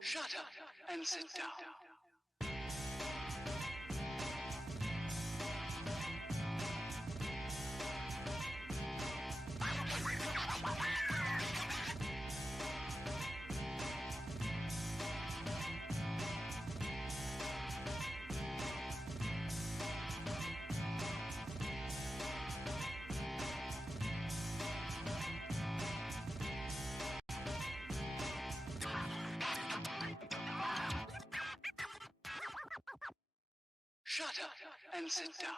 Shut up and sit down. Shut up and sit down.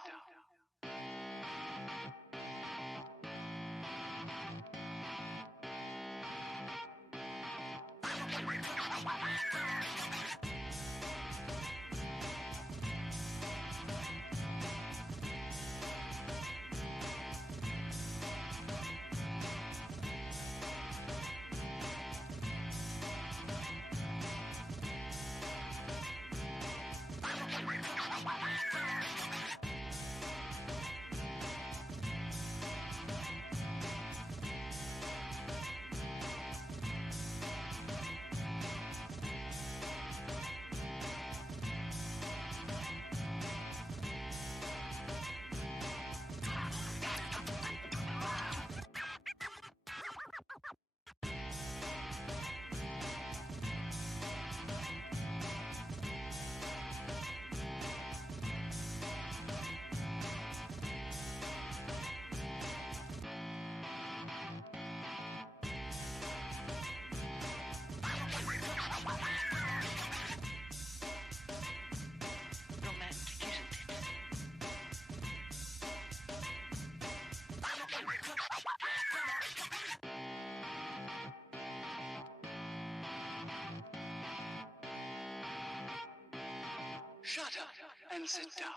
Shut up and sit down.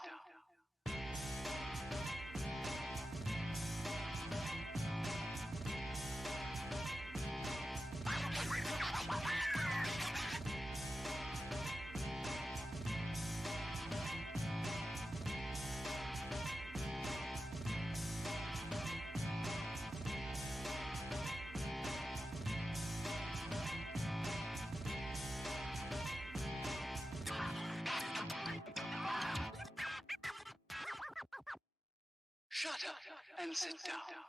Shut up and sit down.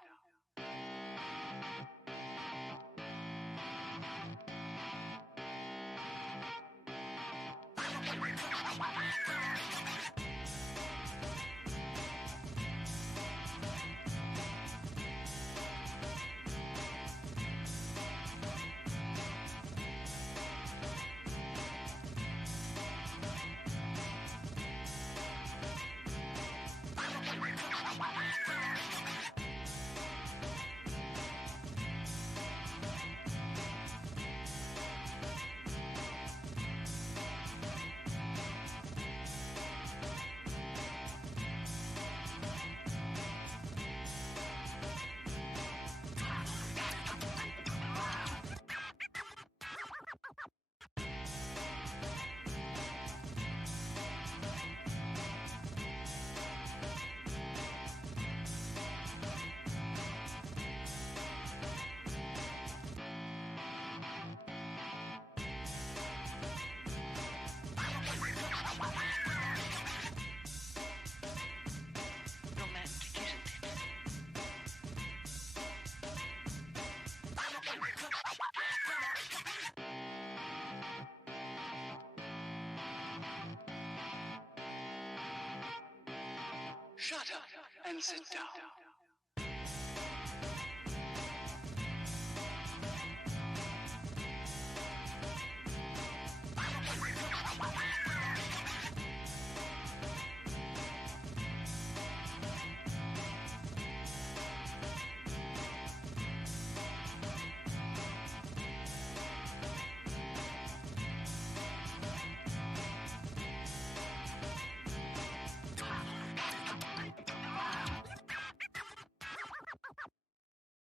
Shut up and sit down.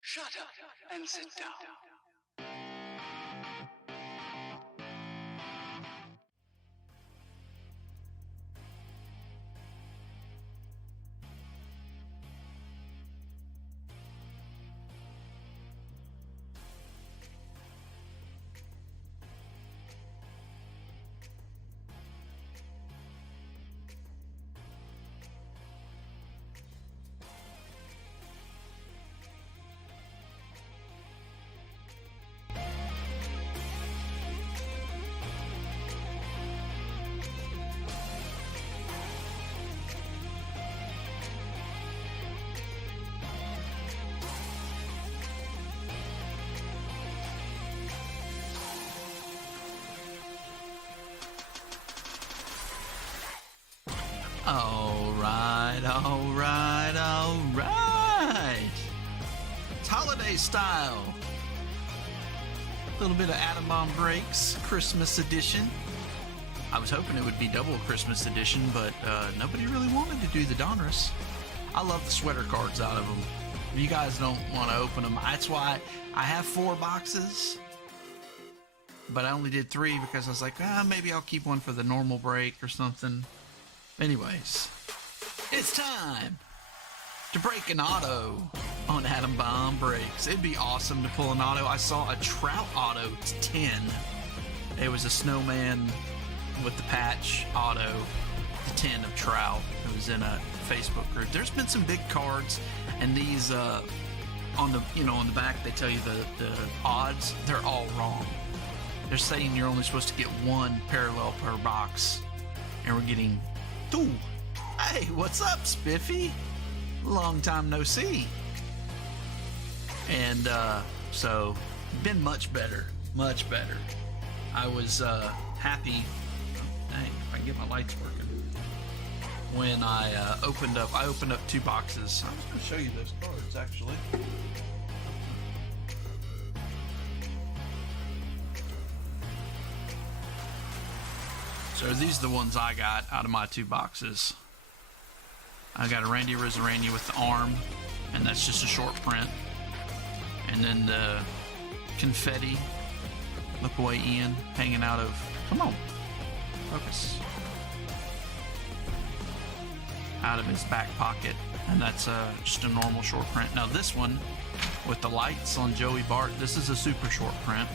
Shut up and sit down. All right. It's holiday style. A little bit of Atom Bomb Breaks, Christmas edition. I was hoping it would be double Christmas edition, but nobody really wanted to do the Donruss. I love the sweater cards out of them. If you guys don't want to open them, that's why I have 4 boxes. But I only did 3 because I was like, maybe I'll keep one for the normal break or something. Anyways, it's time to break an auto on Atom Bomb Breaks. It'd be awesome to pull an auto. I saw a Trout auto, it's 10. It was a snowman with the patch auto, the 10 of Trout. It was in a Facebook group. There's been some big cards, and these on the back they tell you the odds. They're all wrong. They're saying you're only supposed to get 1 parallel per box, and we're getting 2. Hey, what's up, Spiffy? Long time no see. And so, been much better. I was happy. Dang, if I can get my lights working. When I opened up 2 boxes. I was going to show you those cards, actually. So these are the ones I got out of my 2 boxes. I got a Randy Rizarani with the arm, and that's just a short print. And then the confetti, look away Ian, hanging out of, come on, focus, out of his back pocket. And that's just a normal short print. Now this one, with the lights on Joey Bart, this is a super short print.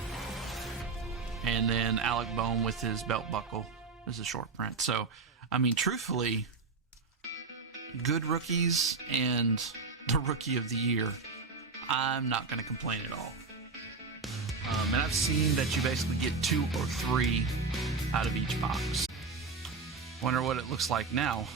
And then Alec Bohm with his belt buckle is a short print. So, I mean, truthfully, good rookies and the rookie of the year, I'm not going to complain at all. And I've seen that you basically get 2 or 3 out of each box. Wonder what it looks like now.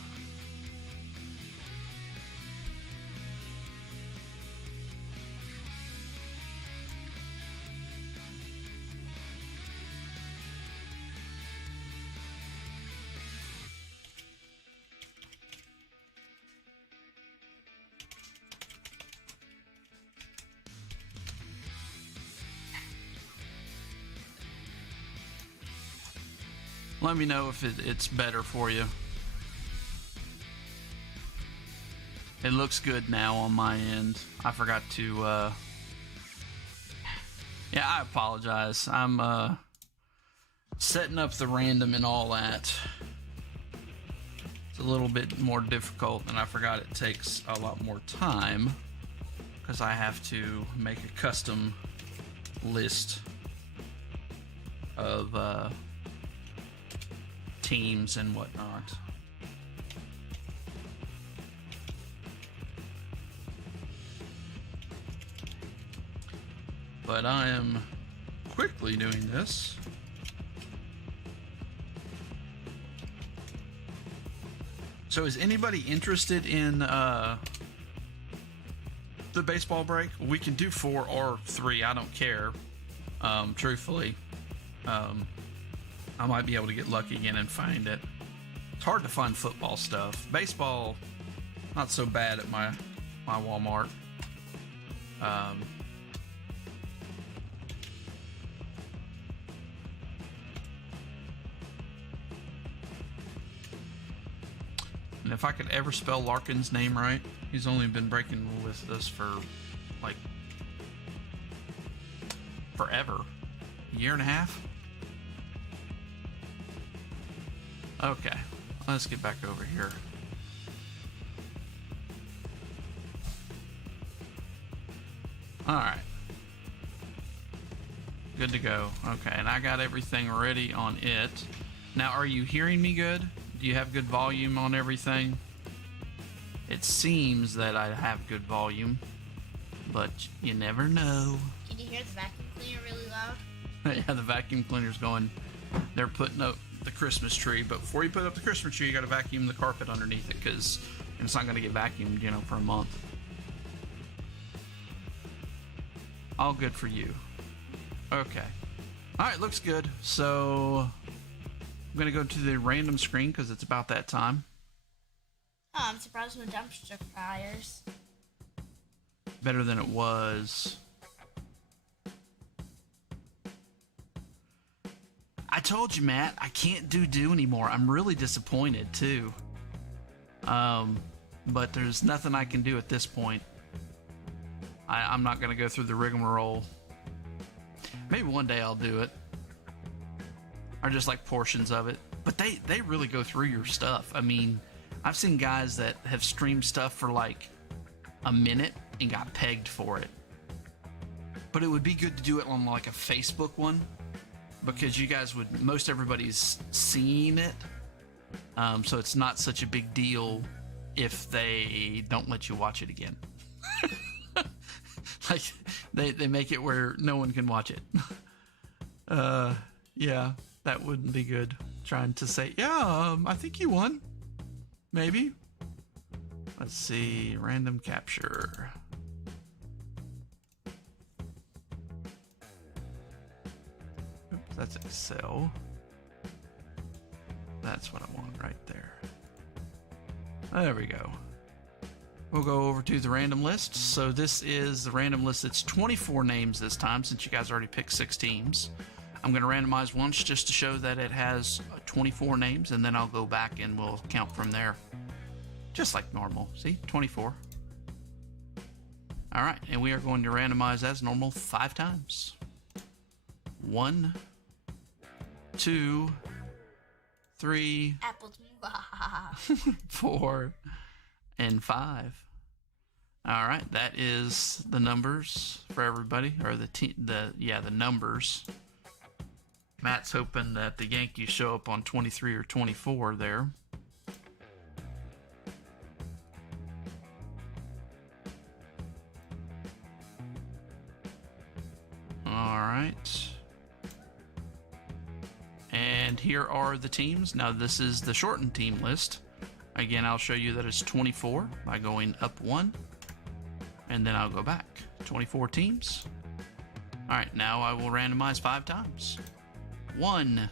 Let me know if it's better for you. It looks good now on my end. I forgot to, yeah, I apologize. I'm, setting up the random and all that. It's a little bit more difficult, and I forgot it takes a lot more time because I have to make a custom list of, teams and whatnot. But I am quickly doing this. So is anybody interested in the baseball break? We can do 4 or 3. I don't care. Truthfully. I might be able to get lucky again and find it. It's hard to find football stuff. Baseball, not so bad at my Walmart. And if I could ever spell Larkin's name right, he's only been breaking with us for like forever. A year and a half? Okay, let's get back over here. Alright. Good to go. Okay, and I got everything ready on it. Now, are you hearing me good? Do you have good volume on everything? It seems that I have good volume, but you never know. Can you hear the vacuum cleaner really loud? Yeah, the vacuum cleaner's going. They're putting up the Christmas tree, but before you put up the Christmas tree, you got to vacuum the carpet underneath it because it's not going to get vacuumed, for a month. All good for you. Okay. All right, looks good. So I'm going to go to the random screen because it's about that time. Oh, I'm surprised no dumpster fires. Better than it was. I told you, Matt, I can't do anymore. I'm really disappointed, too. But there's nothing I can do at this point. I'm not going to go through the rigmarole. Maybe one day I'll do it. Or just like portions of it. But they really go through your stuff. I mean, I've seen guys that have streamed stuff for like a minute and got pegged for it. But it would be good to do it on like a Facebook one. Because you guys would, most everybody's seeing it. So it's not such a big deal if they don't let you watch it again. Like, they make it where no one can watch it. Yeah, that wouldn't be good. Trying to say, yeah, I think you won. Maybe. Let's see, random capture. Oops, that's Excel. That's what I want right there. There we go. We'll go over to the random list. So this is the random list. It's 24 names this time since you guys already picked 6 teams. I'm going to randomize once just to show that it has 24 names, and then I'll go back and we'll count from there. Just like normal. See? 24. All right, and we are going to randomize as normal 5 times. 1, 2, 3, Apples. 4, and 5. All right, that is the numbers for everybody, or the numbers. Matt's hoping that the Yankees show up on 23 or 24 there. All right. And here are the teams. Now this is the shortened team list. Again, I'll show you that it's 24 by going up 1. And then I'll go back. 24 teams. All right, now I will randomize 5 times. 1,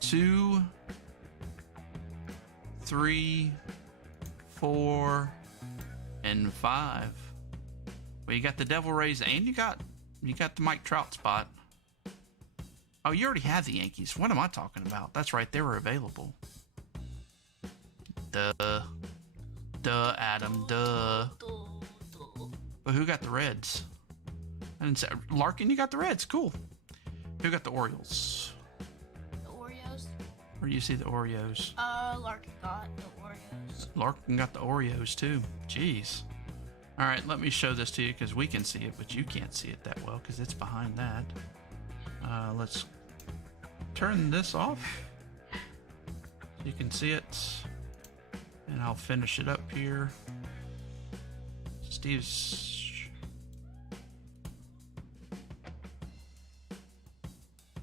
2, 3, 4, and 5. Well, you got the Devil Rays and you got the Mike Trout spot. Oh, you already have the Yankees. What am I talking about? That's right, they were available. Duh, Adam, duh. But who got the Reds? I didn't say Larkin. You got the Reds. Cool. Who got the Orioles? The Oreos? Where do you see the Oreos? Larkin got the Oreos. Larkin got the Oreos too. Jeez. All right, let me show this to you because we can see it, but you can't see it that well because it's behind that. Let's turn this off so you can see it. And I'll finish it up here. Steve's...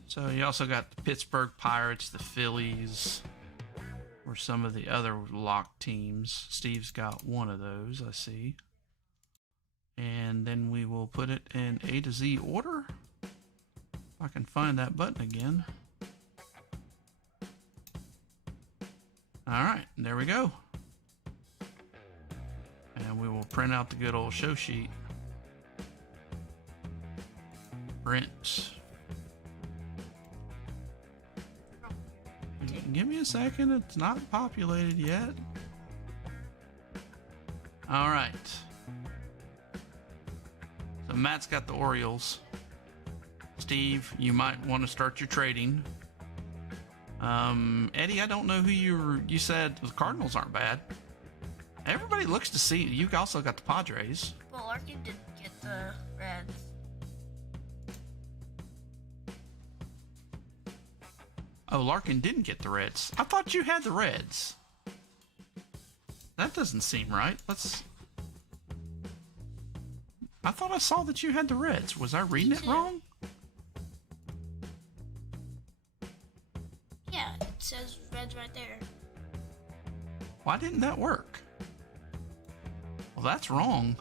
So you also got the Pittsburgh Pirates, the Phillies, for some of the other lock teams. Steve's got one of those, I see. And then we will put it in A to Z order. If I can find that button again. Alright, there we go. And we will print out the good old show sheet. Print. Give me a second, it's not populated yet. Alright. So Matt's got the Orioles. Steve, you might want to start your trading. Eddie, I don't know who you said the Cardinals aren't bad. Everybody looks to see. You also got the Padres. Well, Larkin didn't get the Reds. Oh, Larkin didn't get the Reds. I thought you had the Reds. That doesn't seem right. I thought I saw that you had the Reds. Was I reading it wrong? Yeah, it says Reds right there. Why didn't that work? Well, that's wrong.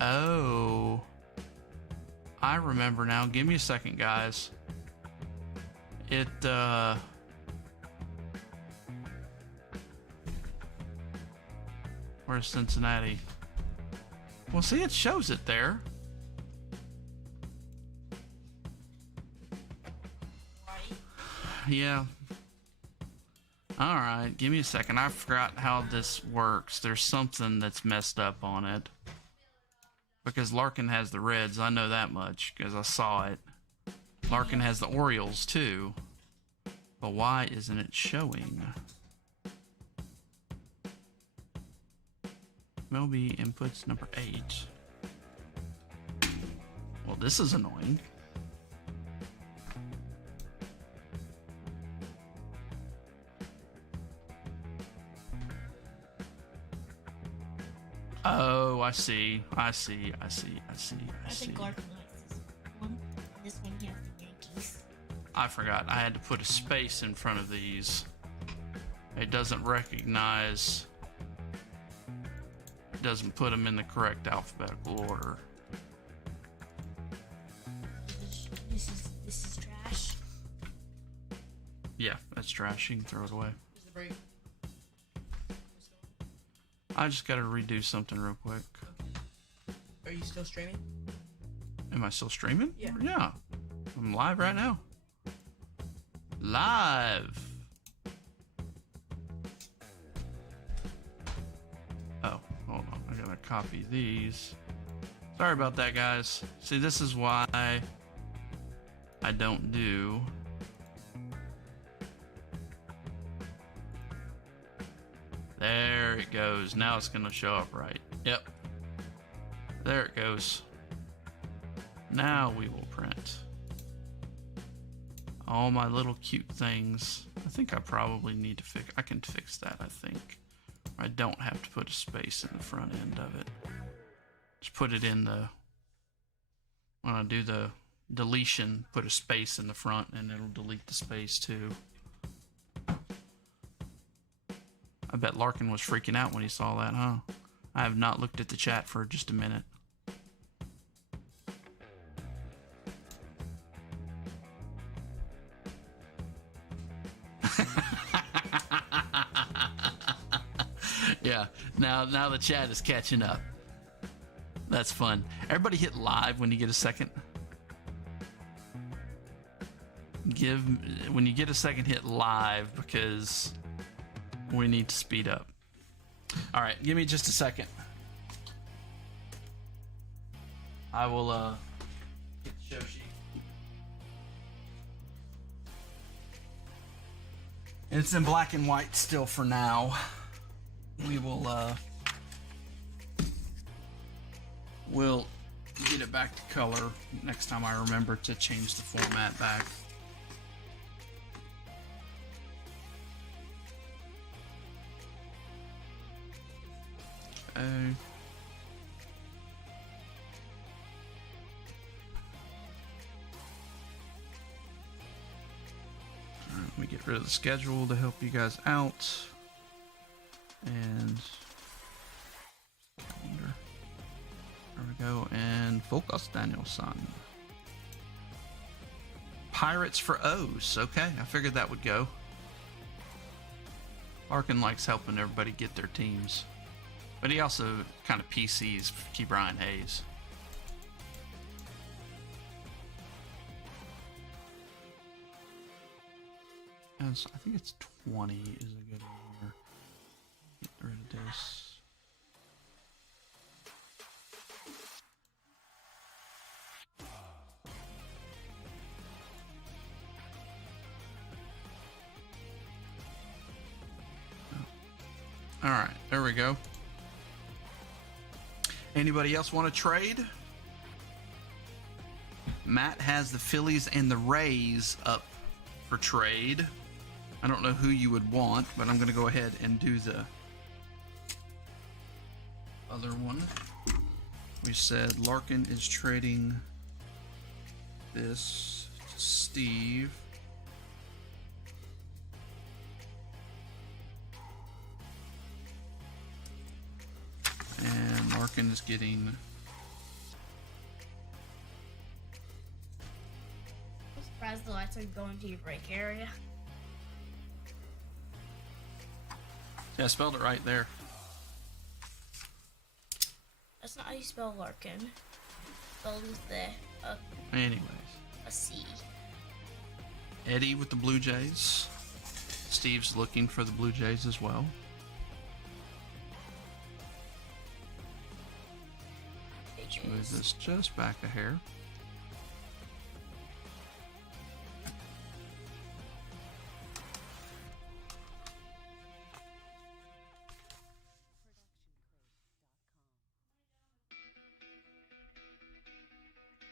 Oh. I remember now. Give me a second, guys. Where's Cincinnati? Well, see, it shows it there. Yeah. Alright, give me a second. I forgot how this works. There's something that's messed up on it. Because Larkin has the Reds, I know that much, because I saw it. Larkin has the Orioles, too. But why isn't it showing? MLB inputs number 8. Well, this is annoying. Oh, I see. I think Larkin likes this one. This one he has the Yankees. I forgot. I had to put a space in front of these. It doesn't recognize... It doesn't put them in the correct alphabetical order. This is trash. Yeah, that's trash. You can throw it away. Where's the break? I just gotta redo something real quick. Are you still streaming? Am I still streaming? Yeah. Yeah. I'm live right now. Live! Oh, hold on. I gotta copy these. Sorry about that, guys. See, this is why I don't do... There it goes. Now it's gonna show up right. Yep. There it goes. Now we will print all my little cute things. I think I probably need to fix... I can fix that, I think. I don't have to put a space in the front end of it. Just put it in the... When I do the deletion, put a space in the front and it'll delete the space too. I bet Larkin was freaking out when he saw that, huh? I have not looked at the chat for just a minute. Yeah, now the chat is catching up. That's fun. Everybody hit live when you get a second. When you get a second, hit live because we need to speed up. All right, give me just a second. I will get the show sheet. It's in black and white still for now. We will we'll get it back to color next time I remember to change the format back. Let me get get rid of the schedule to help you guys out. And calendar. There we go. And focus, Danielson. Pirates for O's. Okay, I figured that would go. Larkin likes helping everybody get their teams. But he also kind of PCs Key Brian Hayes. And so I think it's 20 is a good number. Get rid of this. All right, there we go. Anybody else want to trade? Matt has the Phillies and the Rays up for trade. I don't know who you would want, but I'm going to go ahead and do the other one. We said Larkin is trading this to Steve. And Larkin is getting... I'm surprised the lights are going to your break area. Yeah, I spelled it right there. That's not how you spell Larkin. Spelled with Anyways. a C. Eddie with the Blue Jays. Steve's looking for the Blue Jays as well. Move this just back a hair.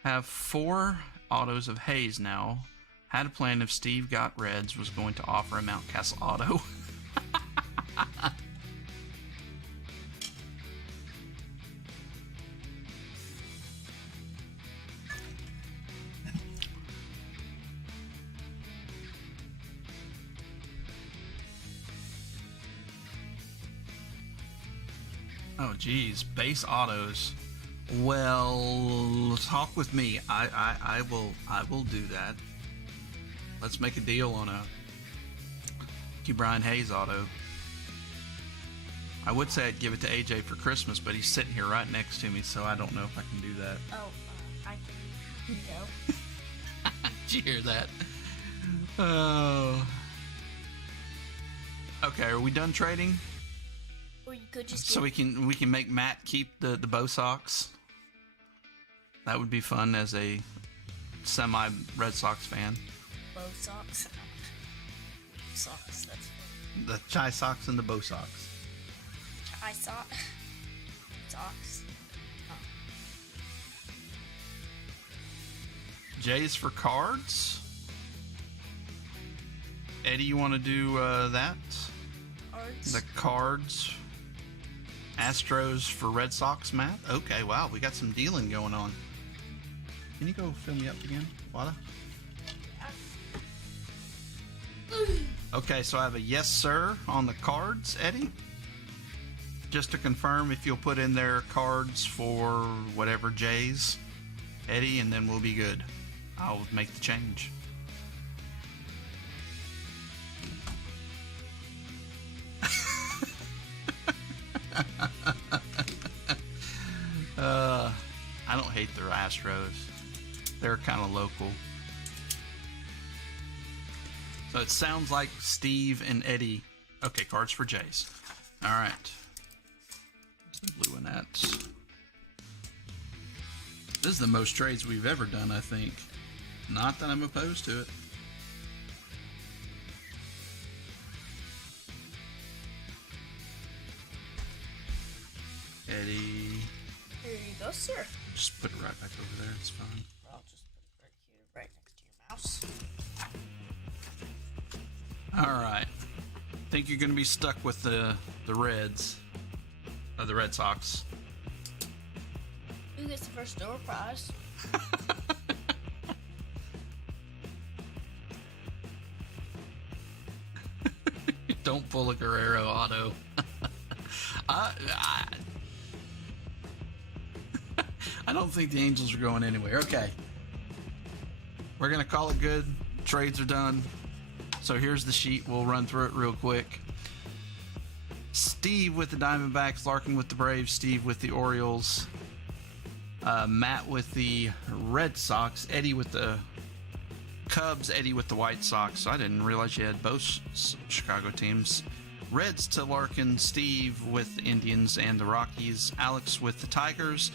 Have 4 autos of Hayes now. Had a plan if Steve got reds, was going to offer a Mountcastle auto. Oh geez, base autos. Well, talk with me. I will do that. Let's make a deal on a Key Brian Hayes auto. I would say I'd give it to AJ for Christmas, but he's sitting here right next to me, so I don't know if I can do that. Oh, I can go. Did you hear that? Oh. Okay, are we done trading? Or you could just So we can make Matt keep the bow socks. That would be fun as a semi Red Sox fan. bow socks. Socks, that's fun. The chai socks and the bow socks. Chai socks. Oh. J's for cards. Eddie, you want to do that? Cards. The cards. Astros for Red Sox, Matt? Okay, wow, we got some dealing going on. Can you go fill me up again, Wada? Okay, so I have a yes, sir on the cards, Eddie. Just to confirm if you'll put in there cards for whatever J's, Eddie, and then we'll be good. I'll make the change. I don't hate the Astros. They're kind of local. So it sounds like Steve and Eddie. Okay, cards for Jays. All right. Some blue and that. This is the most trades we've ever done, I think. Not that I'm opposed to it. Eddie. Here you go, sir. Just put it right back over there. It's fine. I'll just put it right here, right next to your mouse. All right. Think you're going to be stuck with the Reds, or the Red Sox. Who gets the first door prize? Don't pull a Guerrero auto. I don't think the Angels are going anywhere. Okay. We're going to call it good. Trades are done. So here's the sheet. We'll run through it real quick. Steve with the Diamondbacks, Larkin with the Braves, Steve with the Orioles, Matt with the Red Sox, Eddie with the Cubs, Eddie with the White Sox. So I didn't realize you had both Chicago teams. Reds to Larkin, Steve with the Indians and the Rockies, Alex with the Tigers,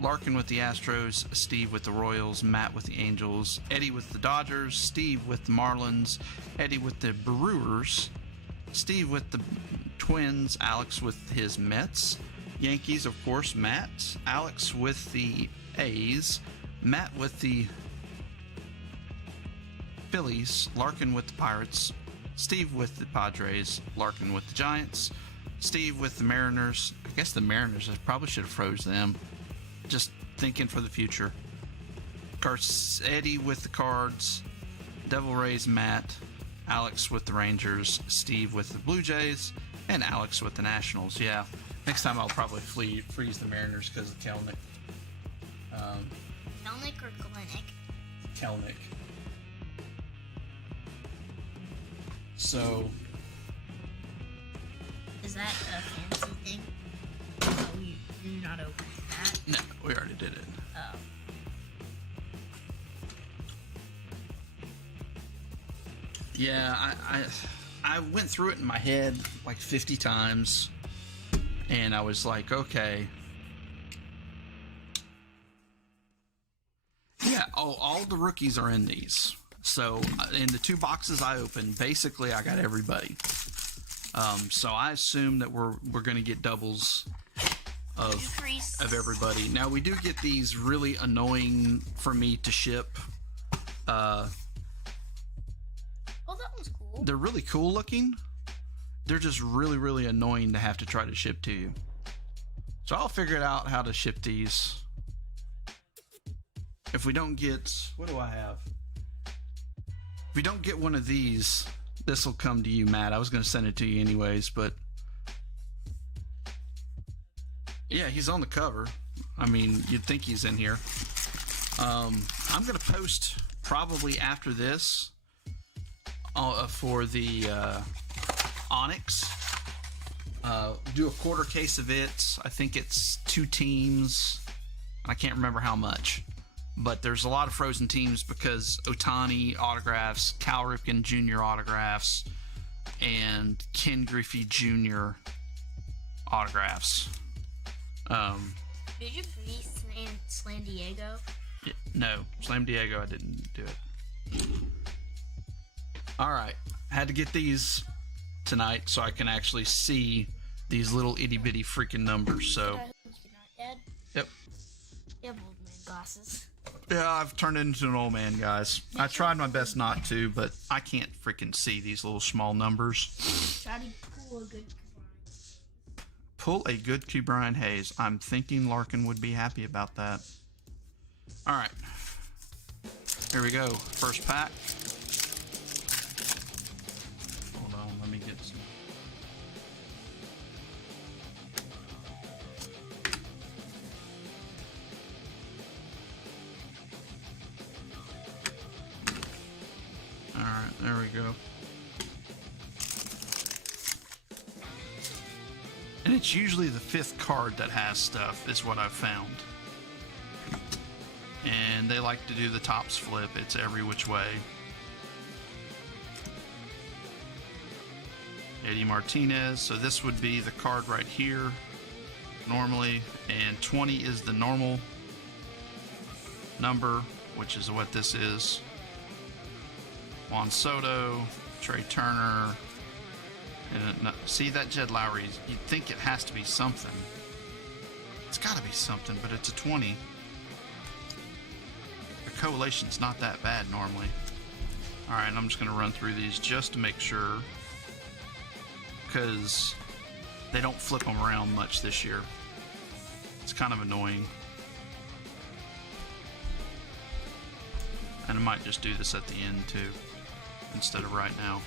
Larkin with the Astros, Steve with the Royals, Matt with the Angels, Eddie with the Dodgers, Steve with the Marlins, Eddie with the Brewers, Steve with the Twins, Alex with his Mets, Yankees, of course, Matt, Alex with the A's, Matt with the Phillies, Larkin with the Pirates, Steve with the Padres, Larkin with the Giants, Steve with the Mariners. I guess the Mariners, I probably should have froze them. Just thinking for the future. Eddie with the Cards, Devil Rays, Matt, Alex with the Rangers, Steve with the Blue Jays, and Alex with the Nationals. Yeah, next time I'll probably freeze the Mariners because of Kelnick. Kelnick or Glennick? Kelnick. So, Is that a fancy thing? Oh, we do not open that. no, we already did it. Oh. Yeah, I went through it in my head like 50 times, and I was like, okay. Yeah, all the rookies are in these. So in the 2 boxes I opened, basically I got everybody. So I assume that we're going to get doubles of everybody. Now we do get these really annoying for me to ship. Oh, that one's cool. They're really cool looking. They're just really, really annoying to have to try to ship to you. So I'll figure it out how to ship these. If we don't get, what do I have? If we don't get one of these, this will come to you, Matt. I was going to send it to you anyways, but yeah, he's on the cover. I mean, you'd think he's in here. I'm going to post probably after this for the Onyx. Do a quarter case of it. I think it's 2 teams. I can't remember how much. But there's a lot of frozen teams because Ohtani autographs, Cal Ripken Jr. autographs, and Ken Griffey Jr. autographs. Did you freeze Slam Diego? No, Slam Diego, I didn't do it. All right, had to get these tonight so I can actually see these little itty bitty freaking numbers. So, yep. You have old man glasses. Yeah, I've turned into an old man, guys. I tried my best not to, but I can't freaking see these little small numbers. Try to pull a good Pull a good Q Brian Hayes. I'm thinking Larkin would be happy about that. All right. Here we go. First pack. Hold on. Let me get some. All right. There we go. And it's usually the 5th card that has stuff, is what I've found. And they like to do the tops flip. It's every which way. Eddie Martinez. So this would be the card right here, normally. And 20 is the normal number, which is what this is. Juan Soto, Trey Turner. And see that Jed Lowry, you'd think it has to be something. It's got to be something, but it's a 20. The correlation's not that bad normally. All right, I'm just going to run through these just to make sure, because they don't flip them around much this year. It's kind of annoying. And I might just do this at the end too, instead of right now.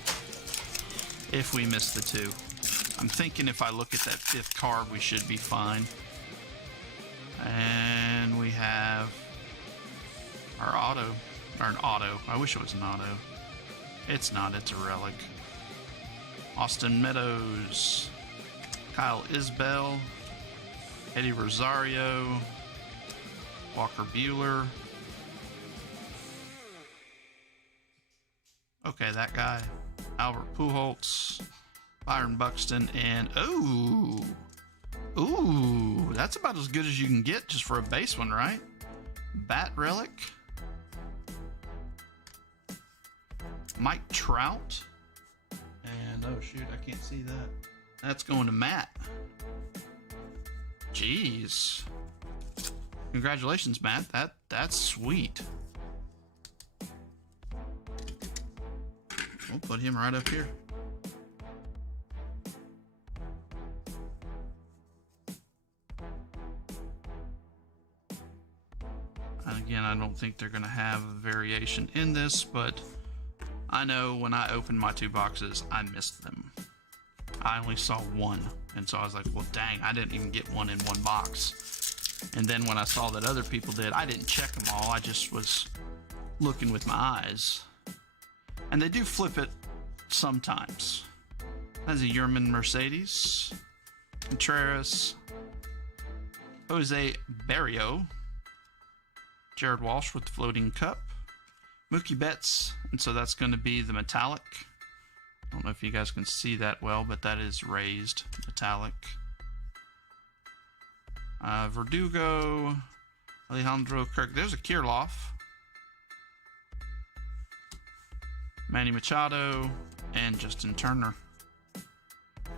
if we miss the 2. I'm thinking if I look at that 5th card, we should be fine. And we have our auto, or an auto. I wish it was an auto. It's not, it's a relic. Austin Meadows, Kyle Isbell, Eddie Rosario, Walker Buehler. Okay, that guy. Albert Pujols, Byron Buxton, and ooh, that's about as good as you can get just for a base one, right? Bat relic. Mike Trout. And oh shoot, I can't see that. That's going to Matt. Jeez. Congratulations, Matt. That's sweet. We'll put him right up here. And again, I don't think they're going to have a variation in this, but I know when I opened my 2 boxes, I missed them. I only saw 1, and so I was like, well, dang, I didn't even get 1 in 1 box. And then when I saw that other people did, I didn't check them all. I just was looking with my eyes. And they do flip it sometimes. That's a Yerman Mercedes, Contreras, Jose Barrio, Jared Walsh with the floating cup, Mookie Betts, and so that's going to be the metallic. I don't know if you guys can see that well, but that is raised metallic. Verdugo, Alejandro Kirk. There's a Kirilloff. Manny Machado, and Justin Turner.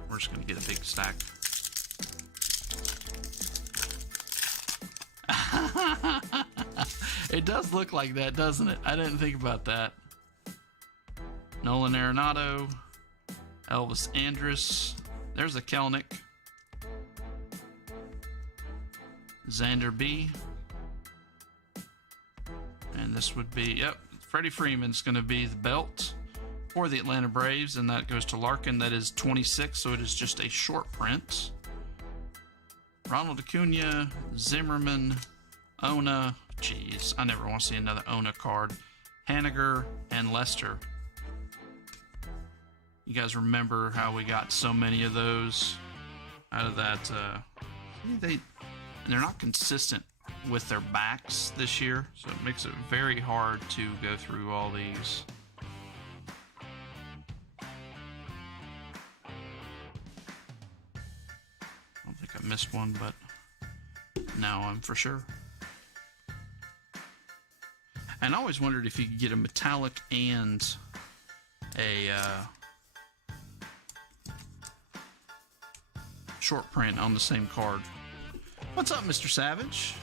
We're just going to get a big stack. It does look like that, doesn't it? I didn't think about that. Nolan Arenado, Elvis Andrus. There's a Kelnick. Xander B. And this would be, yep, Freddie Freeman's going to be the belt for the Atlanta Braves, and that goes to Larkin. That is 26, so it is just a short print. Ronald Acuna, Zimmerman, Ona. Jeez, I never want to see another Ona card. Haniger and Lester. You guys remember how we got so many of those out of that? They're not consistent with their backs this year, so it makes it very hard to go through all these. I don't think I missed one, but now I'm for sure. And I always wondered if you could get a metallic and a short print on the same card. What's up, Mr. Savage?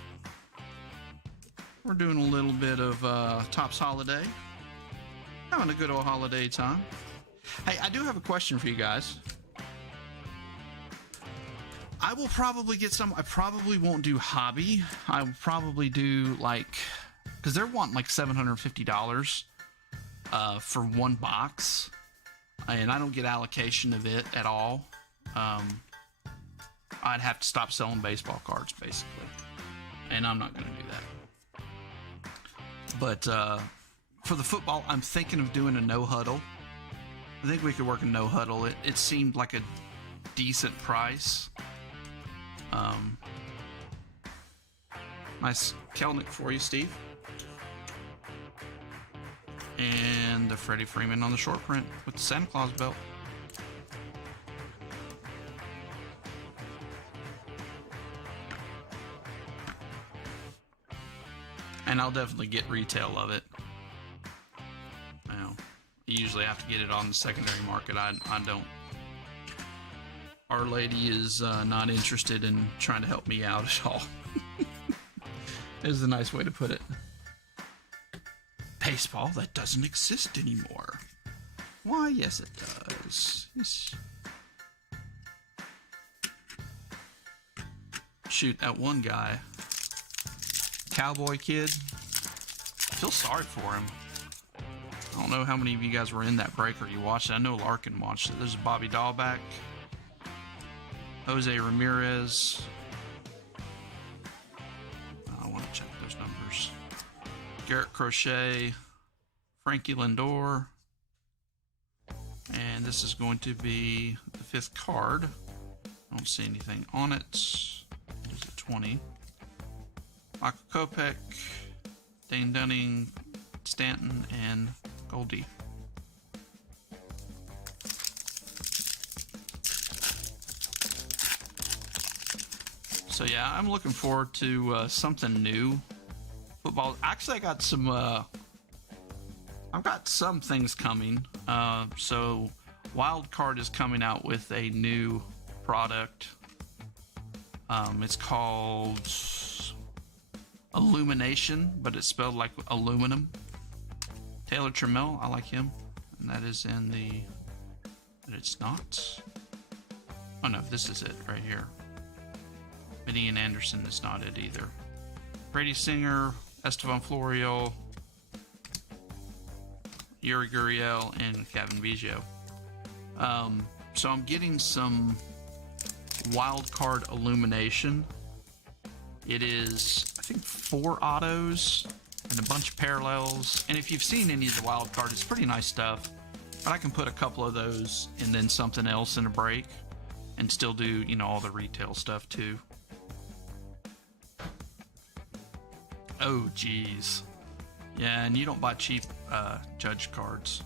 We're doing a little bit of Topps Holiday. Having a good old holiday time. Hey, I do have a question for you guys. I will probably get some. I probably won't do hobby. I will probably do like, because they're wanting like $750 for 1 box, and I don't get allocation of it at all. I'd have to stop selling baseball cards basically, and I'm not going to do that. But for the football, I'm thinking of doing a no huddle. I think we could work a no huddle. It seemed like a decent price. Nice Kelnick for you, Steve. And the Freddie Freeman on the short print with the Santa Claus belt. And I'll definitely get retail of it. Well, you usually have to get it on the secondary market. I don't. Our Lady is not interested in trying to help me out at all. Is a nice way to put it. Baseball that doesn't exist anymore. Why, yes it does. Yes. Shoot, that one guy, Cowboy Kid, I feel sorry for him. I don't know how many of you guys were in that break or you watched it. I know Larkin watched it. There's Bobby Dahlback, Jose Ramirez. I want to check those numbers. Garrett Crochet, Frankie Lindor. And this is going to be the 5th card. I don't see anything on it. It is a 20. Michael Kopech, Dane Dunning, Stanton, and Goldie. So yeah, I'm looking forward to something new. Football. Actually, I've got some things coming. So Wild Card is coming out with a new product. It's called Illumination, but it's spelled like aluminum. Taylor Trammell, I like him. And that is in the... But it's not. Oh no, this is it right here. But Ian Anderson is not it either. Brady Singer, Estevan Florial, Yuri Gurriel, and Kevin Biggio. So I'm getting some Wild Card Illumination. It is, I think, 4 autos and a bunch of parallels. And if you've seen any of the Wild Card, it's pretty nice stuff. But I can put a couple of those and then something else in a break and still do, you know, all the retail stuff too. Oh, geez. Yeah, and you don't buy cheap Judge cards.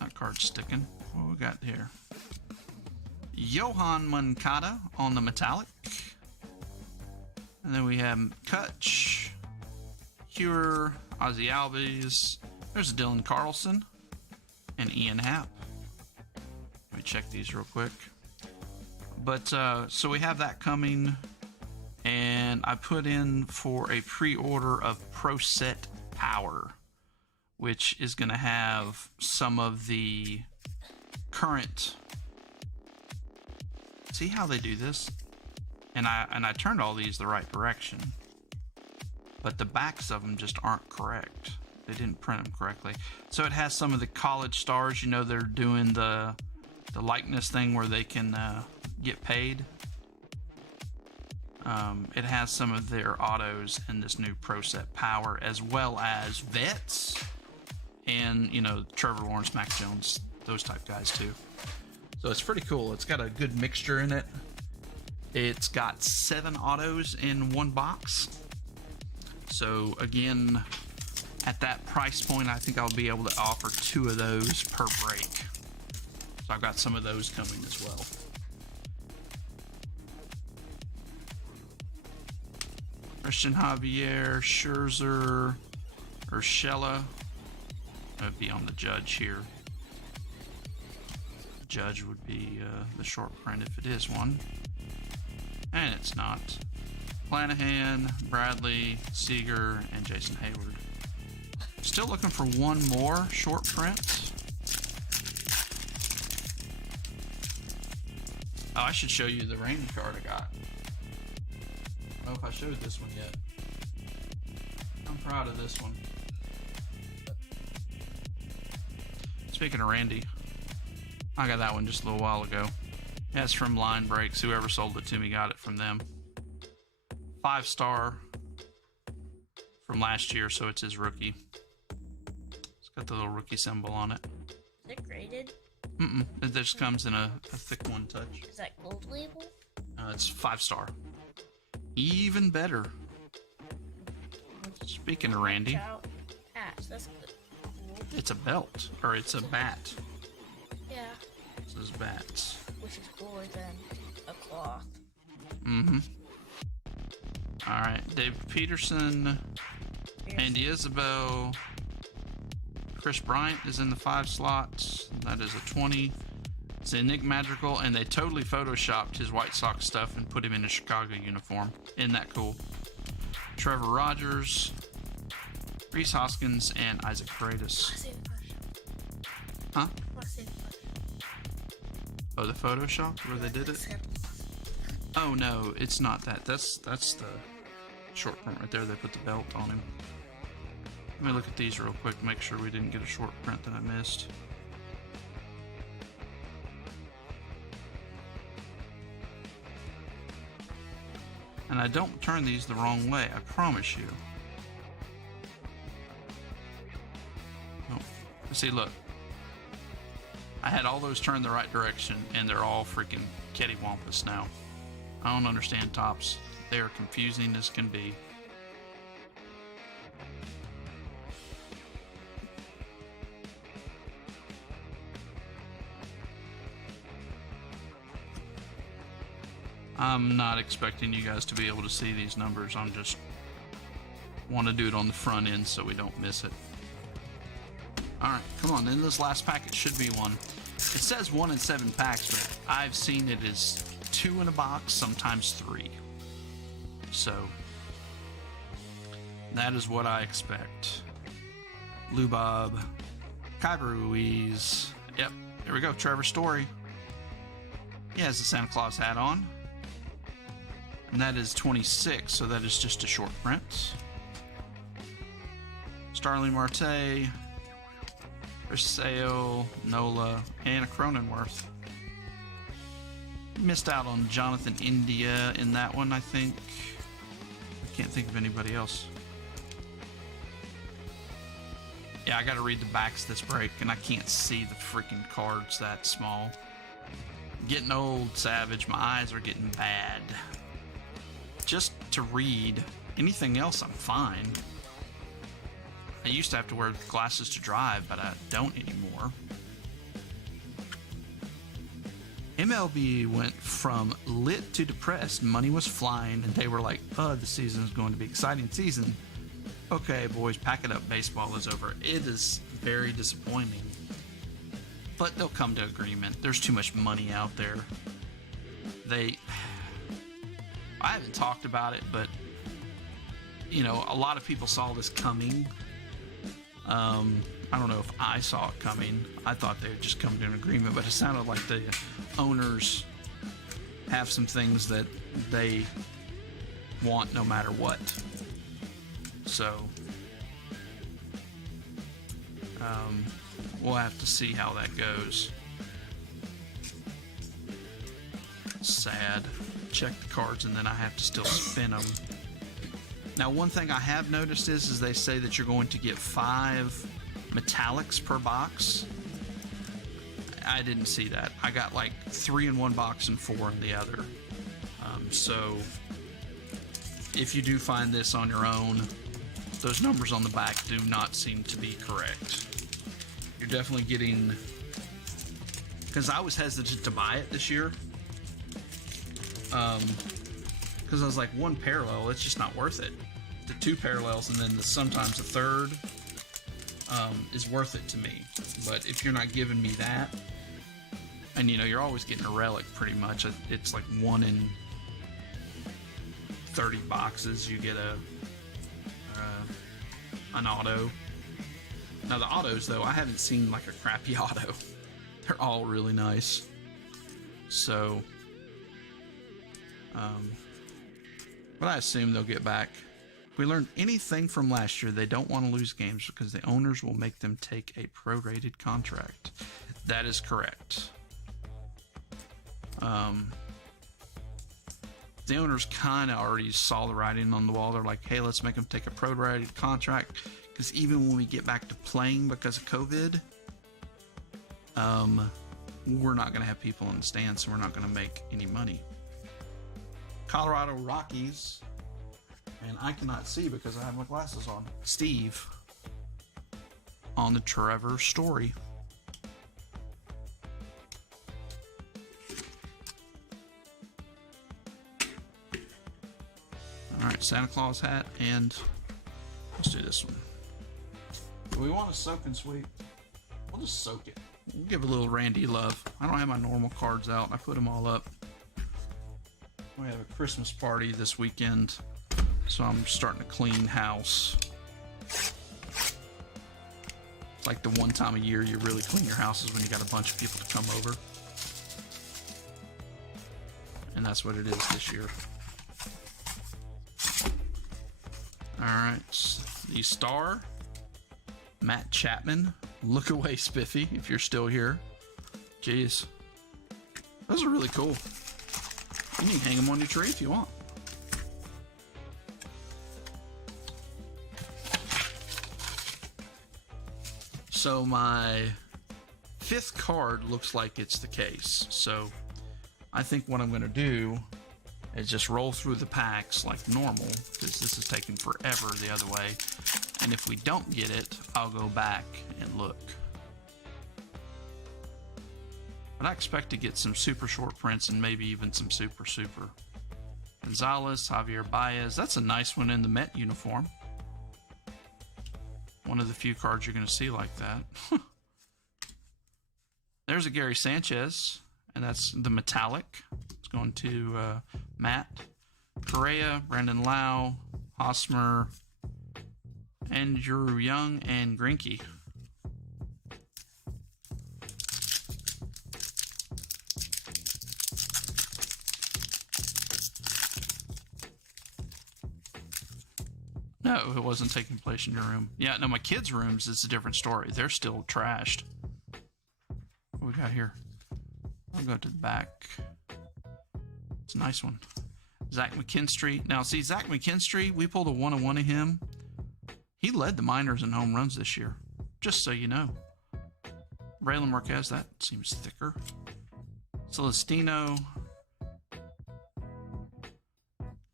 That card's sticking. What we got here? Johan Moncada on the metallic. And then we have Kutch, Hewer, Ozzie Albies. There's Dylan Carlson and Ian Happ. Let me check these real quick. But so we have that coming, and I put in for a pre-order of Pro Set Power, which is going to have some of the current. See how they do this? And I turned all these the right direction, but the backs of them just aren't correct. They didn't print them correctly. So it has some of the college stars. You know, they're doing the likeness thing where they can get paid. It has some of their autos in this new Pro Set Power, as well as vets and, you know, Trevor Lawrence, Mac Jones, those type guys too. So it's pretty cool. It's got a good mixture in it. It's got 7 autos in one box. So again, at that price point, I think I'll be able to offer 2 of those per break. So I've got some of those coming as well. Christian Javier, Scherzer, Urshela. That'd be on the Judge here. The Judge would be the short print if it is one. And it's not. Flanagan, Bradley, Seager, and Jason Hayward. Still looking for one more short print. Oh, I should show you the Randy card I got. I don't know if I showed this one yet. I'm proud of this one. Speaking of Randy, I got that one just a little while ago. Yeah, it's from Line Breaks. Whoever sold it to me got it from them. 5-star from last year, so it's his rookie. It's got the little rookie symbol on it. Is it graded? It just comes in a thick one touch. Is that gold label? It's 5-star. Even better. Speaking of Randy, Patch, that's good. it's a belt, or it's a bat. Yeah. It says bats. Which is cooler than a cloth. Alright, David Peterson, Andy Isabel, Chris Bryant is in the 5 slots. That is a 20. It's a Nick Madrigal, and they totally photoshopped his White Sox stuff and put him in a Chicago uniform. Isn't that cool? Trevor Rogers, Reese Hoskins, and Isaac Freitas. Huh? Oh, the Photoshop where they did it? Oh no, it's not that. That's the short print right there. They put the belt on him. Let me look at these real quick, make sure we didn't get a short print that I missed. And I don't turn these the wrong way, I promise you. Oh, see, look. I had all those turned the right direction, and they're all freaking cattywampus now. I don't understand tops. They are confusing as can be. I'm not expecting you guys to be able to see these numbers. I'm just want to do it on the front end so we don't miss it. Alright, come on, then this last packet should be one. It says 1 in 7 packs, but I've seen it as 2 in a box, sometimes 3. So, that is what I expect. Lubob, Kyber Ruiz. Yep, there we go, Trevor Story. He has the Santa Claus hat on. And that is 26, so that is just a short print. Starling Marte, Perseo, Nola, and a Cronenworth. Missed out on Jonathan India in that one, I think. I can't think of anybody else. Yeah, I gotta read the backs this break, and I can't see the freaking cards that small. Getting old, Savage. My eyes are getting bad. Just to read. Anything else, I'm fine. I used to have to wear glasses to drive, but I don't anymore. MLB went from lit to depressed. Money was flying, and they were like, oh, the season is going to be an exciting season. Okay, boys, pack it up. Baseball is over. It is very disappointing. But they'll come to agreement. There's too much money out there. I haven't talked about it, but, you know, a lot of people saw this coming. I don't know if I saw it coming. I thought they would just come to an agreement, but it sounded like the owners have some things that they want no matter what. So, we'll have to see how that goes. Sad. Check the cards and then I have to still spin them. Now, one thing I have noticed is they say that you're going to get 5 metallics per box. I didn't see that. I got like 3 in one box and 4 in the other. So if you do find this on your own, those numbers on the back do not seem to be correct. You're definitely getting... Because I was hesitant to buy it this year. Because I was like, 1 parallel, it's just not worth it. The 2 parallels and then sometimes the third is worth it to me. But if you're not giving me that, and you know, you're always getting a relic pretty much. It's like 1 in 30 boxes you get an auto. Now the autos though, I haven't seen like a crappy auto. They're all really nice. So, but I assume they'll get back. If we learned anything from last year, they don't want to lose games because the owners will make them take a prorated contract. That is correct. The owners kind of already saw the writing on the wall. They're like, hey, let's make them take a prorated contract because even when we get back to playing because of COVID, we're not going to have people in the stands, so we're not going to make any money. Colorado Rockies, and I cannot see because I have my glasses on. Steve on the Trevor Story. All right, Santa Claus hat, and let's do this one. Do we want to soak and sweep? We'll just soak it. We'll give a little Randy love. I don't have my normal cards out. I put them all up. We have a Christmas party this weekend, so I'm starting to clean house. It's like the one time a year you really clean your house is when you got a bunch of people to come over. And that's what it is this year. Alright, the star Matt Chapman. Look away, Spiffy, if you're still here. Jeez. Those are really cool. You can hang them on your tree if you want. So my 5th card looks like it's the case. So I think what I'm going to do is just roll through the packs like normal, because this is taking forever the other way. And if we don't get it, I'll go back and look. But I expect to get some super short prints and maybe even some super. Gonzalez, Javier Baez. That's a nice one in the Met uniform. One of the few cards you're going to see like that. There's a Gary Sanchez, and that's the metallic. It's going to Matt. Correa, Brandon Lau, Hosmer, Andrew Young, and Greinke. No, it wasn't taking place in your room. Yeah, no, my kids' rooms is a different story. They're still trashed. What we got here? I'll go to the back. It's a nice one. Zach McKinstry. Now, see, Zach McKinstry, we pulled a 1-on-1 of him. He led the minors in home runs this year, just so you know. Braylon Marquez, that seems thicker. Celestino.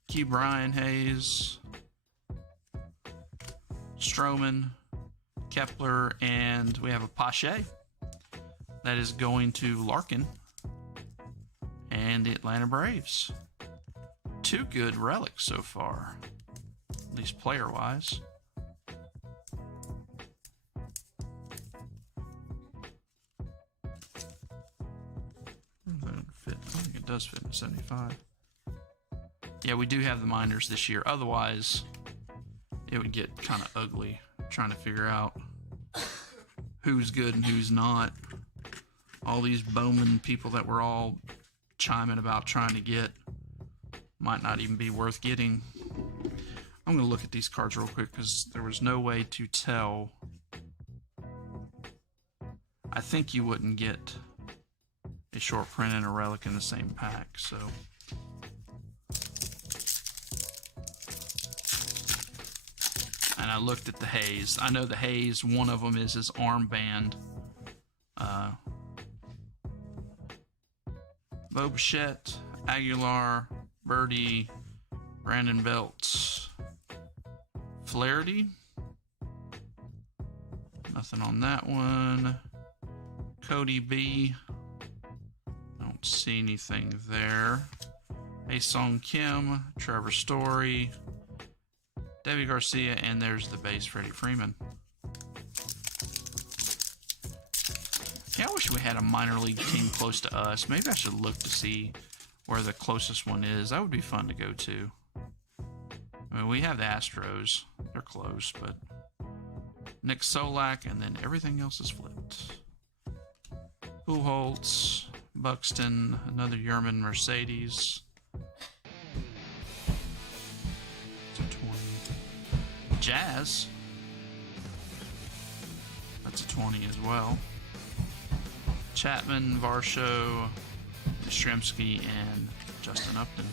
Key Brian Hayes. Stroman, Kepler, and we have a Pache that is going to Larkin and the Atlanta Braves. 2 good relics so far, at least player-wise. Fit. I think it does fit in 75. Yeah, we do have the minors this year. Otherwise, it would get kind of ugly trying to figure out who's good and who's not. All these Bowman people that we're all chiming about trying to get might not even be worth getting. I'm going to look at these cards real quick because there was no way to tell. I think you wouldn't get a short print and a relic in the same pack, so... And I looked at the Hayes. I know the Hayes, one of them is his armband. Bo Bichette, Aguilar, Birdie, Brandon Belt, Flaherty. Nothing on that one. Cody B. Don't see anything there. Aesong Kim, Trevor Story, Debbie Garcia, and there's the base Freddie Freeman. Yeah, I wish we had a minor league team close to us. Maybe I should look to see where the closest one is. That would be fun to go to. I mean, we have the Astros. They're close, but Nick Solak, and then everything else is flipped. Pujols, Buxton, another Yerman Mercedes. Jazz. That's a 20 as well. Chapman, Varsho, Yastrzemski, and Justin Upton.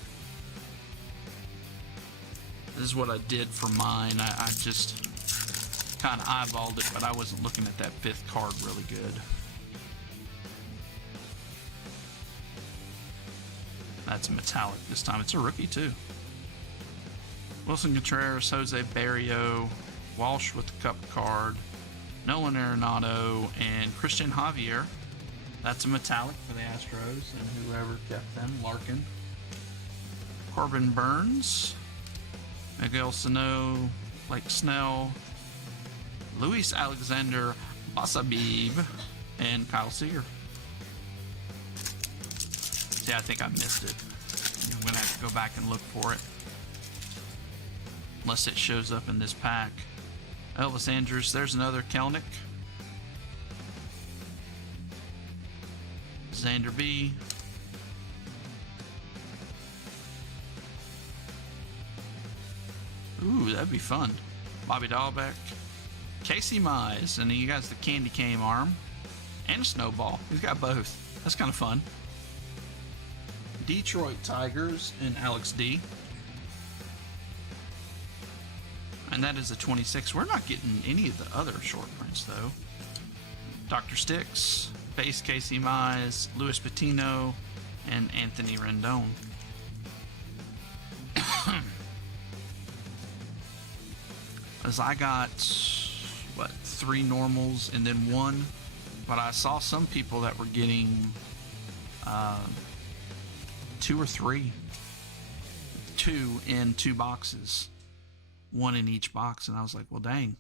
This is what I did for mine. I just kind of eyeballed it, but I wasn't looking at that 5th card really good. That's a metallic this time. It's a rookie too. Wilson Contreras, Jose Barrio, Walsh with the cup card, Nolan Arenado, and Christian Javier. That's a metallic for the Astros and whoever kept them, Larkin. Corbin Burns, Miguel Sano, Blake Snell, Luis Alexander Basabib, and Kyle Seager. See, I think I missed it. I'm going to have to go back and look for it. Unless it shows up in this pack. Elvis Andrus, there's another Kelnick. Xander B. Ooh, that'd be fun. Bobby Dahlbeck, Casey Mize, and he got the candy cane arm and a snowball. He's got both. That's kind of fun. Detroit Tigers and Alex D. And that is a 26. We're not getting any of the other short prints, though. Dr. Sticks, Base Casey Mize, Luis Patino, and Anthony Rendon. As I got, 3 normals and then 1. But I saw some people that were getting 2 or 3. 2 in 2 boxes. 1 in each box. And I was like, well, dang.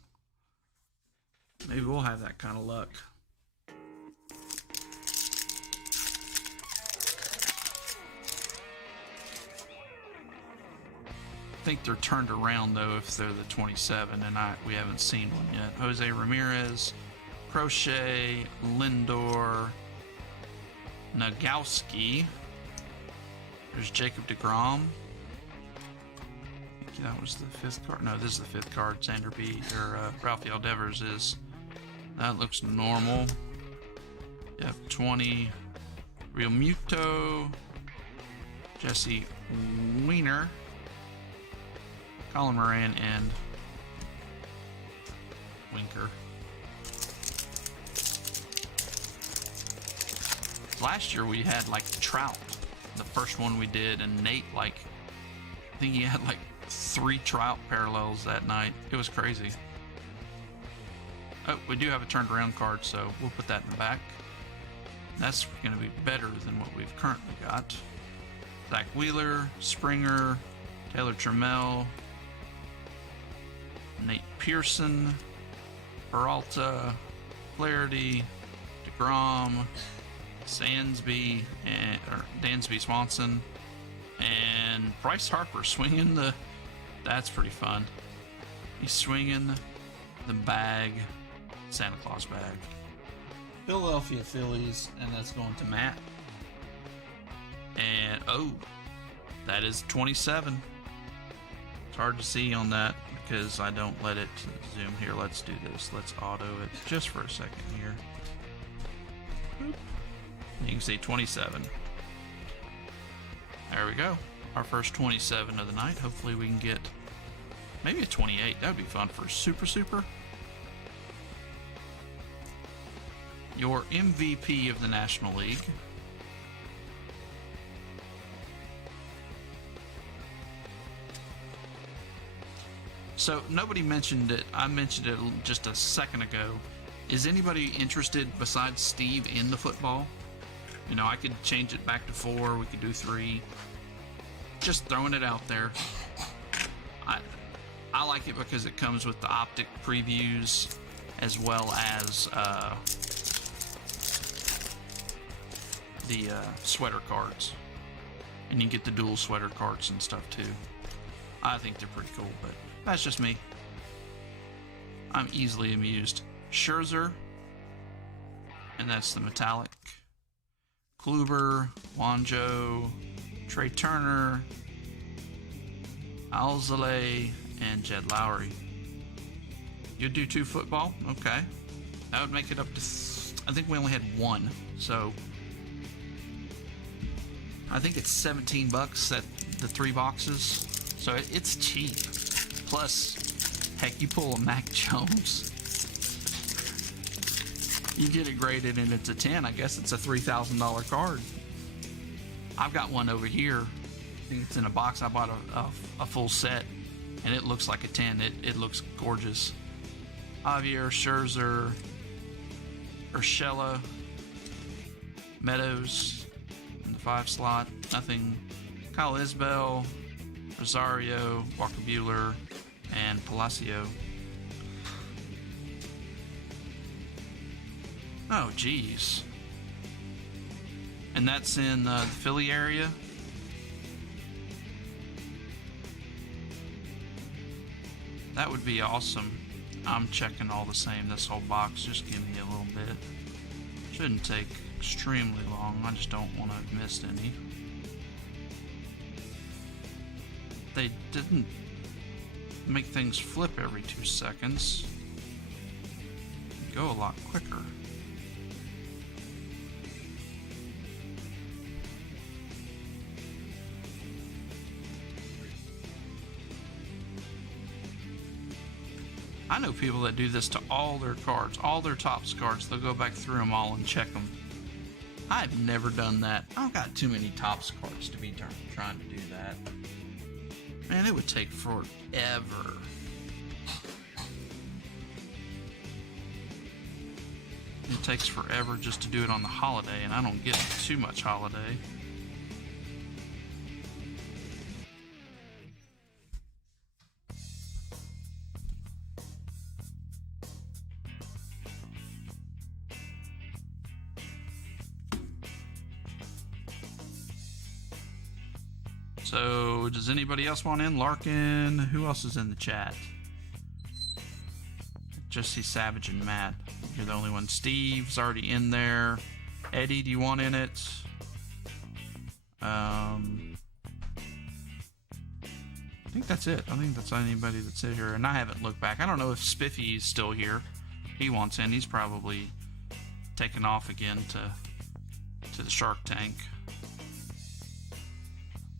Maybe we'll have that kind of luck. I think they're turned around, though, if they're the 27, and we haven't seen one yet. Jose Ramirez, Crochet, Lindor, Nagowski. There's Jacob deGrom. I think that was the 5th card. No, this is the 5th card. Xander B. Or Rafael Devers is. That looks normal. Yep, 20. Real Muto. Jesse Wiener. Colin Moran and Winker. Last year we had like Trout, the first one we did, and Nate, I think he had 3 Trout parallels that night. It was crazy. Oh, we do have a turned around card, so we'll put that in the back. That's going to be better than what we've currently got. Zach Wheeler, Springer, Taylor Trammell, Nate Pearson, Peralta, Flaherty, deGrom, Dansby Swanson, and Bryce Harper swinging the. That's pretty fun. He's swinging the bag, Santa Claus bag. Philadelphia Phillies, and that's going to Matt. And that is 27. It's hard to see on that because I don't let it zoom here. Let's do this. Let's auto it just for a second here. Boop. You can see 27. There we go. Our first 27 of the night. Hopefully we can get maybe a 28. That would be fun for Super. Your MVP of the National League. So nobody mentioned it. I mentioned it just a second ago. Is anybody interested besides Steve in the football? You know, I could change it back to 4. We could do 3. Just throwing it out there. I like it because it comes with the optic previews as well as the sweater cards. And you get the dual sweater cards and stuff too. I think they're pretty cool, but that's just me. I'm easily amused. Scherzer, and that's the metallic. Kluber, Wanjo, Trey Turner, Alzolay, and Jed Lowry. You'd do 2 football? Okay. That would make it up to... I think we only had 1, so... I think it's $17 at the 3 boxes. So it's cheap. Plus, heck, you pull a Mac Jones. You get it graded and it's a 10. I guess it's a $3,000 card. I've got one over here. I think it's in a box. I bought a full set, and it looks like a 10. It looks gorgeous. Javier, Scherzer, Urshela, Meadows in the 5 slot. Nothing. Kyle Isbell, Rosario, Walker Buehler, and Palacio. Oh, geez. And that's in the Philly area. That would be awesome. I'm checking all the same. This whole box, just give me a little bit. Shouldn't take extremely long. I just don't want to have missed any. They didn't make things flip every 2 seconds. go a lot quicker. I know people that do this to all their cards, all their Topps cards. They'll go back through them all and check them. I've never done that. I've got too many Topps cards to be trying to do that. Man, it would take forever. It takes forever just to do it on the holiday, and I don't get too much holiday. So, does anybody else want in? Larkin, who else is in the chat? Just see Savage and Matt. You're the only one. Steve's already in there. Eddie, do you want in it? I think that's it. I think that's anybody that's in here. And I haven't looked back. I don't know if Spiffy is still here. He wants in. He's probably taken off again to the Shark Tank.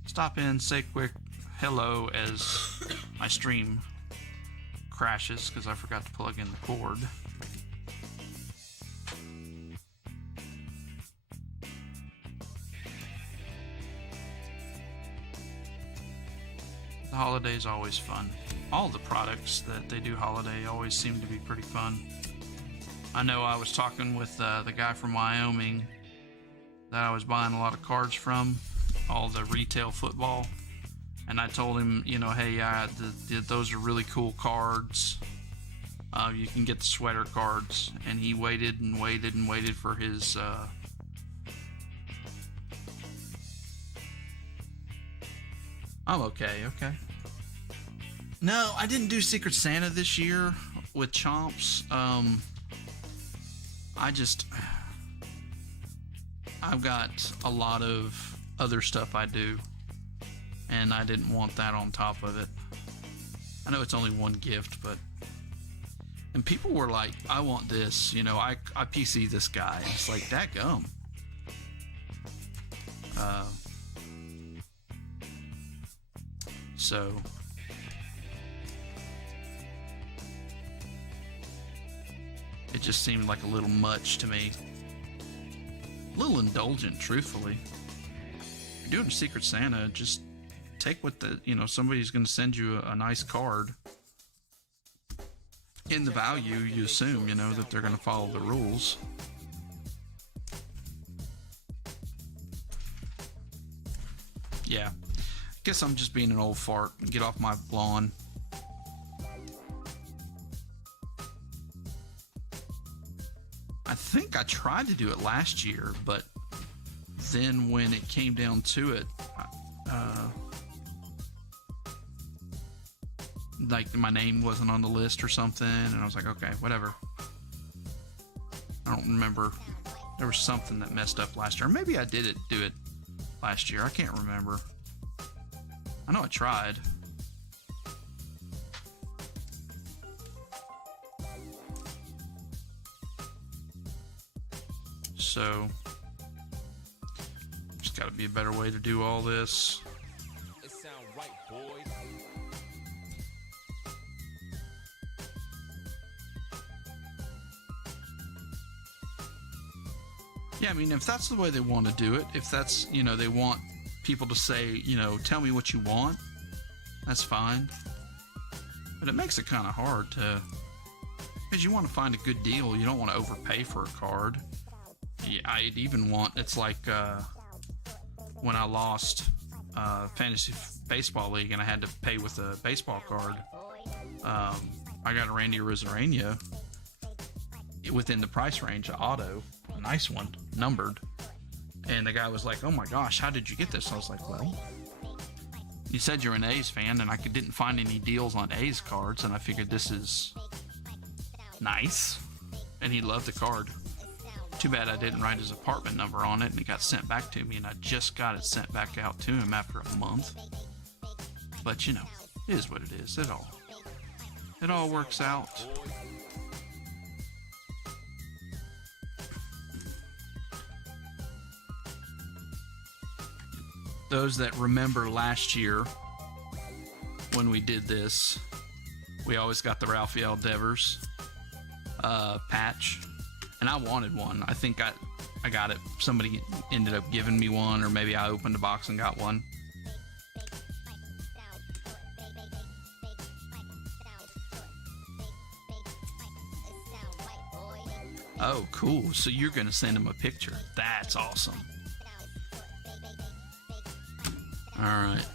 Stop in, say quick hello as my stream crashes because I forgot to plug in the cord. The holiday's always fun. All the products that they do holiday always seem to be pretty fun. I know I was talking with the guy from Wyoming that I was buying a lot of cards from, all the retail football, and I told him, you know, hey, those are really cool cards. You can get the sweater cards, and he waited and waited and waited for his I'm okay. No, I didn't do Secret Santa this year with Chomps. I've got a lot of other stuff I do, and I didn't want that on top of it. I know it's only one gift, but and people were like, I want this, you know, I PC this guy. It's like, dadgum. So it just seemed like a little much to me. A little indulgent, truthfully. If you're doing a Secret Santa, just take what somebody's going to send you a nice card. In the value, you assume, that they're going to follow the rules. Yeah. Guess I'm just being an old fart. Get off my lawn. I think I tried to do it last year, but then when it came down to it, like my name wasn't on the list or something, and I was like, okay, whatever. I don't remember. There was something that messed up last year. Or maybe I did do it last year. I can't remember. I know I tried. So, there's got to be a better way to do all this. It sound right, boys. Yeah, I mean, if that's the way they want to do it, if that's, they want people to say, tell me what you want, that's fine. But it makes it kind of hard to, because you want to find a good deal. You don't want to overpay for a card. I'd even want, it's like when I lost Fantasy Baseball League and I had to pay with a baseball card. I got a Randy Arozarena within the price range, an auto, a nice one, numbered. And the guy was like, oh my gosh, how did you get this? I was like, well, you said you're an A's fan, and I didn't find any deals on A's cards, and I figured this is nice. And he loved the card. Too bad I didn't write his apartment number on it, and it got sent back to me, and I just got it sent back out to him after a month. But it is what it is. It all works out. those that remember last year when we did this, we always got the Raphael Devers patch, and I wanted one. I think I got it. Somebody ended up giving me one, or maybe I opened a box and got one. Oh, cool. So you're going to send him a picture. That's awesome. All right.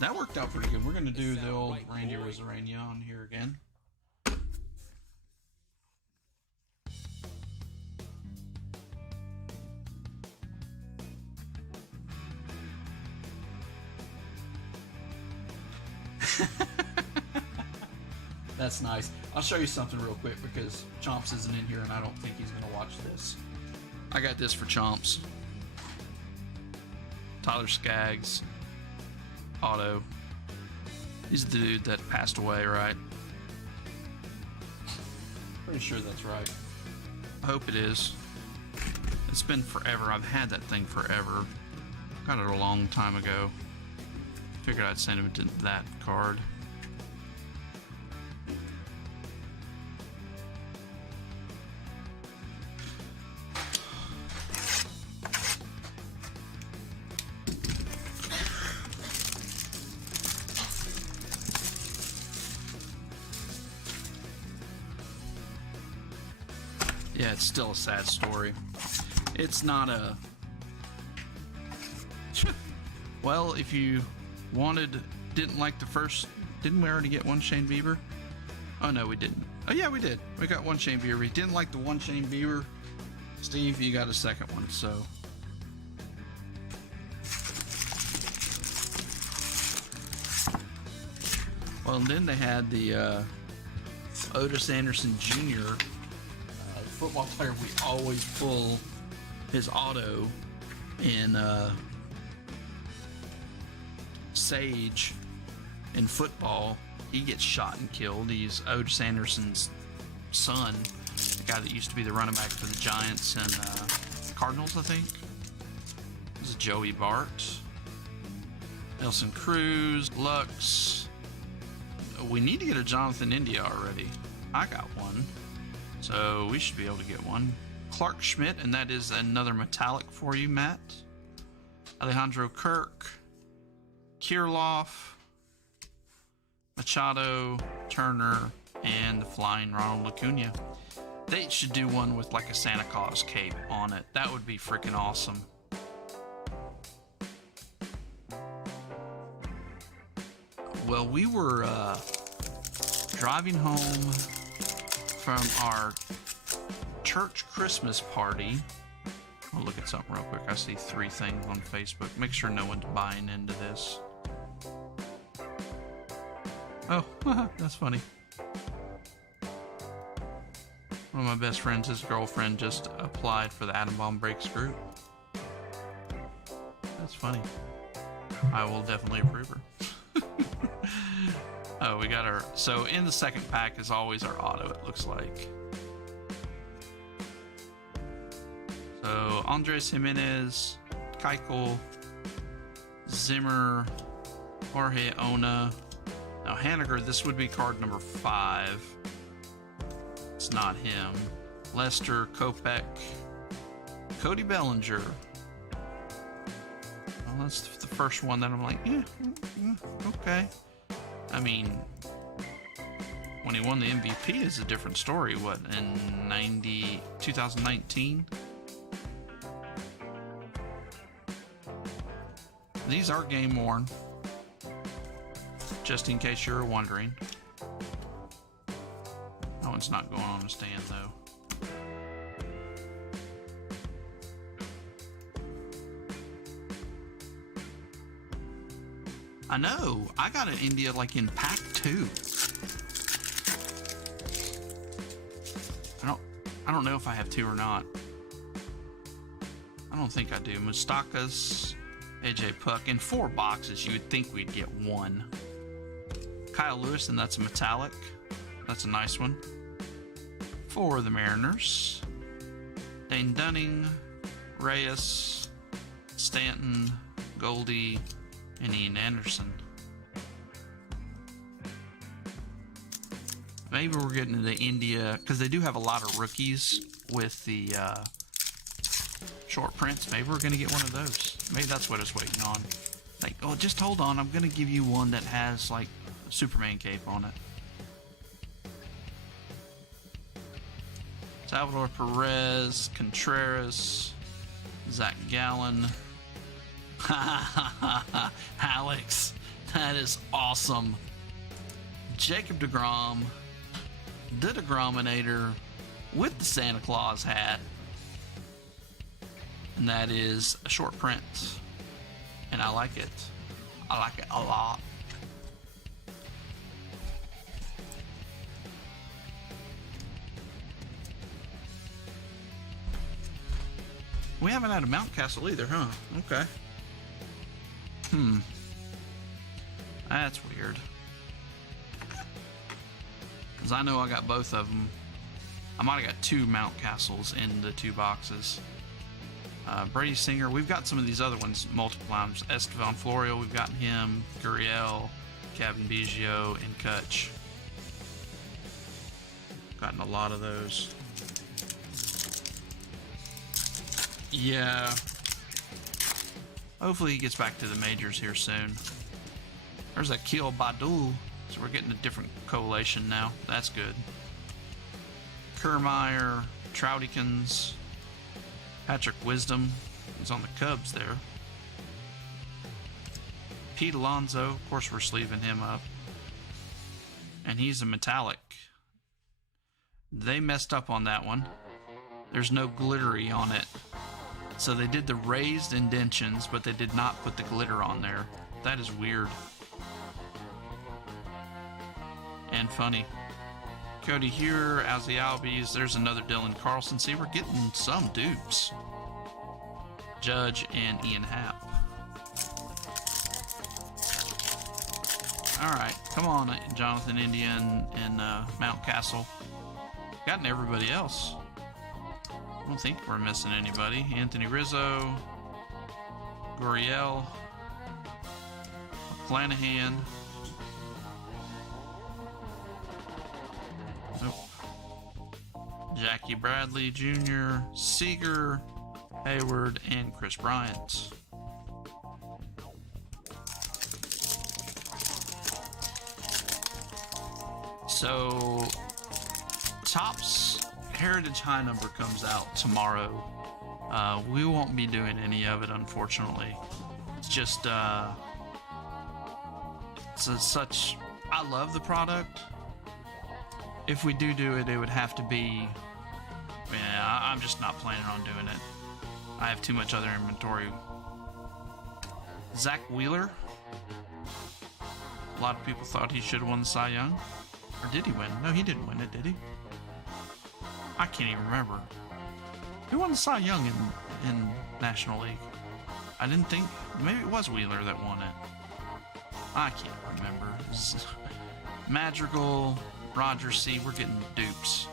That worked out pretty good. We're going to do the old Randy Rosarania on here again. That's nice. I'll show you something real quick because Chomps isn't in here and I don't think he's going to watch this. I got this for Chomps. Tyler Skaggs. Auto. He's the dude that passed away, right? Pretty sure that's right. I hope it is. It's been forever. I've had that thing forever. Got it a long time ago. Figured I'd send him to that card. Yeah, it's still a sad story. It's not a... Well, if you didn't like the first... Didn't we already get one Shane Bieber? Oh, no, we didn't. Oh, yeah, we did. We got one Shane Bieber. We didn't like the one Shane Bieber. Steve, you got a second one, so... Well, and then they had the Otis Anderson Jr., football player. We always pull his auto in Sage in football. He gets shot and killed. He's Otis Anderson's son, the guy that used to be the running back for the Giants and Cardinals, I think. This is Joey Bart, Nelson Cruz, Lux. We need to get a Jonathan India already. I got one. So we should be able to get one. Clark Schmidt, and that is another metallic for you, Matt. Alejandro Kirk, Kirilloff, Machado, Turner, and the flying Ronald Acuna. They should do one with like a Santa Claus cape on it. That would be freaking awesome. Well, we were driving home from our church Christmas party. I'll look at something real quick. I see 3 things on Facebook. Make sure no one's buying into this. Oh, that's funny. One of my best friends, his girlfriend just applied for the Atom Bomb Breaks group. That's funny. I will definitely approve her. Oh, we got our... So in the second pack is always our auto, it looks like. So Andres Jimenez, Keuchel, Zimmer, Jorge Ona. Now Haniger, this would be card number 5. It's not him. Lester, Kopech, Cody Bellinger. Well, that's the first one that I'm like, yeah, okay. I mean, when he won the MVP is a different story. What, in 2019? These are game worn, just in case you're wondering. That one's not going on a stand though. I know. I got an India like in pack 2. I don't know if I have 2 or not. I don't think I do. Mustakas, AJ Puck. In 4 boxes, you would think we'd get 1. Kyle Lewis, and that's a metallic. That's a nice one. For the Mariners. Dane Dunning, Reyes, Stanton, Goldie, and Ian Anderson. Maybe we're getting into India, because they do have a lot of rookies with the short prints. Maybe we're going to get one of those. Maybe that's what it's waiting on. Like, oh, just hold on. I'm going to give you one that has, like, Superman cape on it. Salvador Perez, Contreras, Zach Gallen. Alex, that is awesome. Jacob deGrom, the deGrominator with the Santa Claus hat. And that is a short print. And I like it. I like it a lot. We haven't had a Mountcastle either, huh? Okay. That's weird. Because I know I got both of them. I might have got 2 Mountcastles in the 2 boxes. Brady Singer, we've got some of these other ones multiple times. Estevan Florio, we've gotten him. Gurriel, Kevin Biggio, and Kutch. Gotten a lot of those. Yeah. Hopefully he gets back to the majors here soon. There's that Kiel Badul. So we're getting a different collation now. That's good. Kiermaier, Troutykins, Patrick Wisdom. He's on the Cubs there. Pete Alonso. Of course we're sleeving him up. And he's a metallic. They messed up on that one. There's no glittery on it. So they did the raised indentions, but they did not put the glitter on there. That is weird. And funny. Cody here, Ozzy Albies. There's another Dylan Carlson. See, we're getting some dupes. Judge and Ian Happ. Alright, come on, Jonathan Indian and Mountcastle. Gotten everybody else. I don't think we're missing anybody. Anthony Rizzo, Gurriel, Flanahan. Nope. Jackie Bradley Jr., Seager, Hayward, and Chris Bryant. So, Topps Heritage High number comes out tomorrow. We won't be doing any of it, unfortunately. It's just, it's such... I love the product. If we do it, it would have to be... Yeah, I'm just not planning on doing it. I have too much other inventory. Zach Wheeler. A lot of people thought he should have won the Cy Young. Or did he win? No, he didn't win it, did he? I can't even remember. Who won the Cy Young in National League? I didn't think... Maybe it was Wheeler that won it. I can't remember. Madrigal, Roger C. We're getting dupes.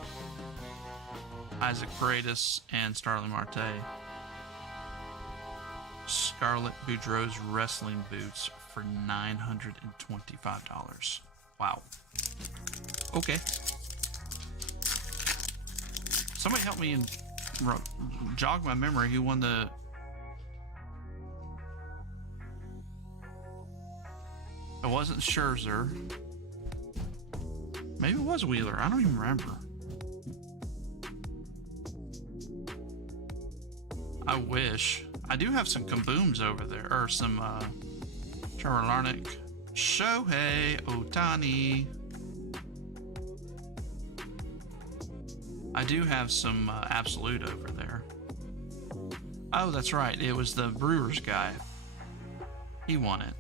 Isaac Paredes and Starling Marte. Scarlett Boudreaux's wrestling boots for $925. Wow. Okay. Somebody help me and jog my memory. Who won the... It wasn't Scherzer. Maybe it was Wheeler. I don't even remember. I wish. I do have some kabooms over there. Or some Trevor Larnach. Shohei Ohtani. I do have some Absolute over there. Oh, that's right. It was the Brewers guy. He won it.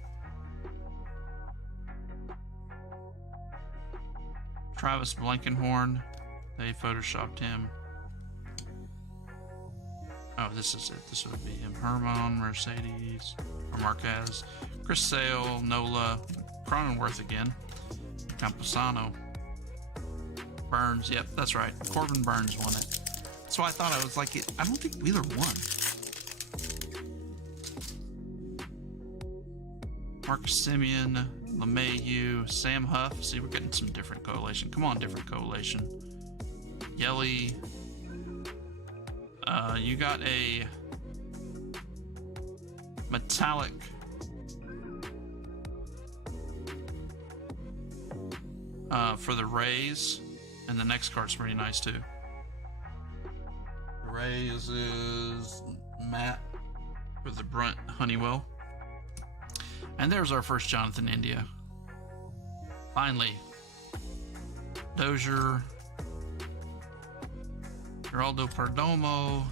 Travis Blankenhorn. They photoshopped him. Oh, this is it. This would be him. Herman, Mercedes, or Marquez. Chris Sale, Nola, Cronenworth again. Camposano. Burns, yep, that's right. Corbin Burns won it. That's why I thought I was like, I don't think Wheeler won. Marcus Simeon, LeMahieu, Sam Huff. See, we're getting some different coalition. Come on, different coalition. Yelly. You got a metallic for the Rays, and the next card's pretty nice too. The Rays is Matt with the Brunt Honeywell. And there's our first Jonathan India. Finally. Dozier. Geraldo Perdomo.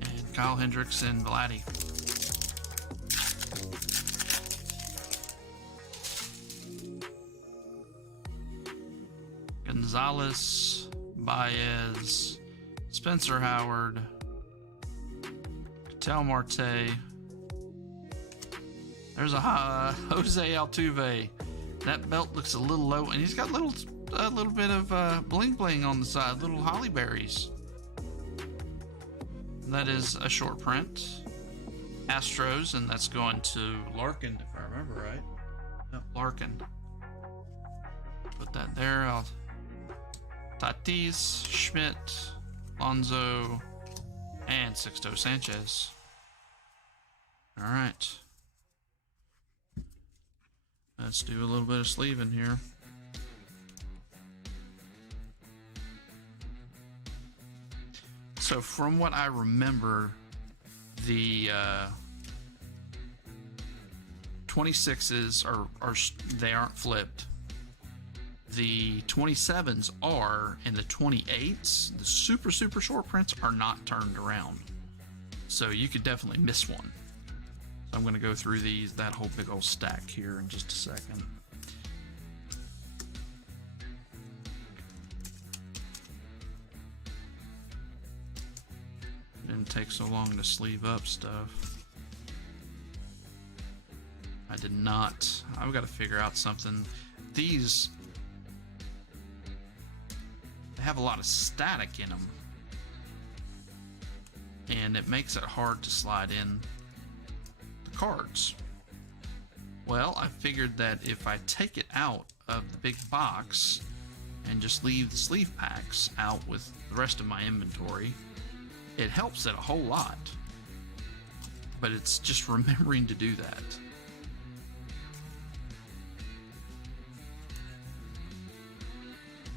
And Kyle Hendricks and Vladdy. Gonzalez. Baez. Spencer Howard. Ketel Marte. There's a Jose Altuve. That belt looks a little low, and he's got a little bit of bling bling on the side, little holly berries. That is a short print. Astros, and that's going to Larkin, if I remember right. No, Larkin. Put that there. Tatis, Schmidt, Lonzo, and Sixto Sanchez. All right. Let's do a little bit of sleeving here. So from what I remember, the 26s they aren't flipped. The 27s are, and the 28s, the super short prints, are not turned around. So you could definitely miss one. I'm going to go through that whole big old stack here in just a second. Didn't take so long to sleeve up stuff. I did not. I've got to figure out something. These, they have a lot of static in them, and it makes it hard to slide in cards. Well, I figured that if I take it out of the big box and just leave the sleeve packs out with the rest of my inventory, it helps it a whole lot. But it's just remembering to do that.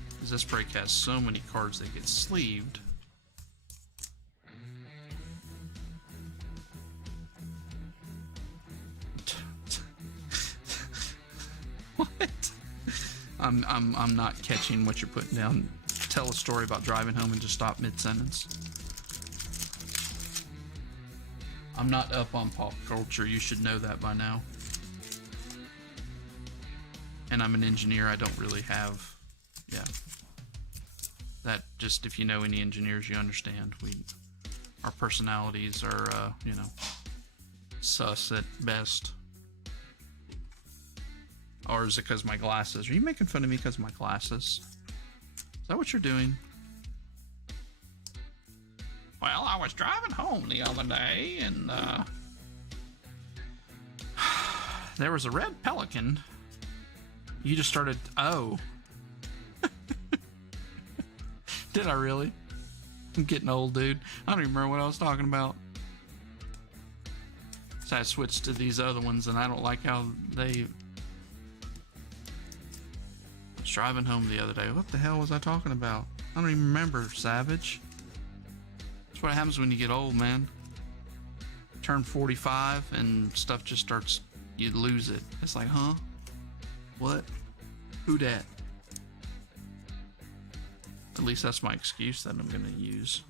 Because this break has so many cards that get sleeved. What? I'm not catching what you're putting down. Tell a story about driving home and just stop mid-sentence. I'm not up on pop culture. You should know that by now. And I'm an engineer. I don't really have... Yeah. That just, if you know any engineers, you understand. Our personalities are, sus at best. Or is it because my glasses? Are you making fun of me because of my glasses? Is that what you're doing? Well, I was driving home the other day, and there was a red Pelican. You just started... Oh. Did I really? I'm getting old, dude. I don't even remember what I was talking about. So I switched to these other ones, and I don't like how they... I was driving home the other day. What the hell was I talking about? I don't even remember, Savage. That's what happens when you get old, man. Turn 45 and stuff just starts... You lose it. It's like, huh? What? Who dat? At least that's my excuse that I'm going to use.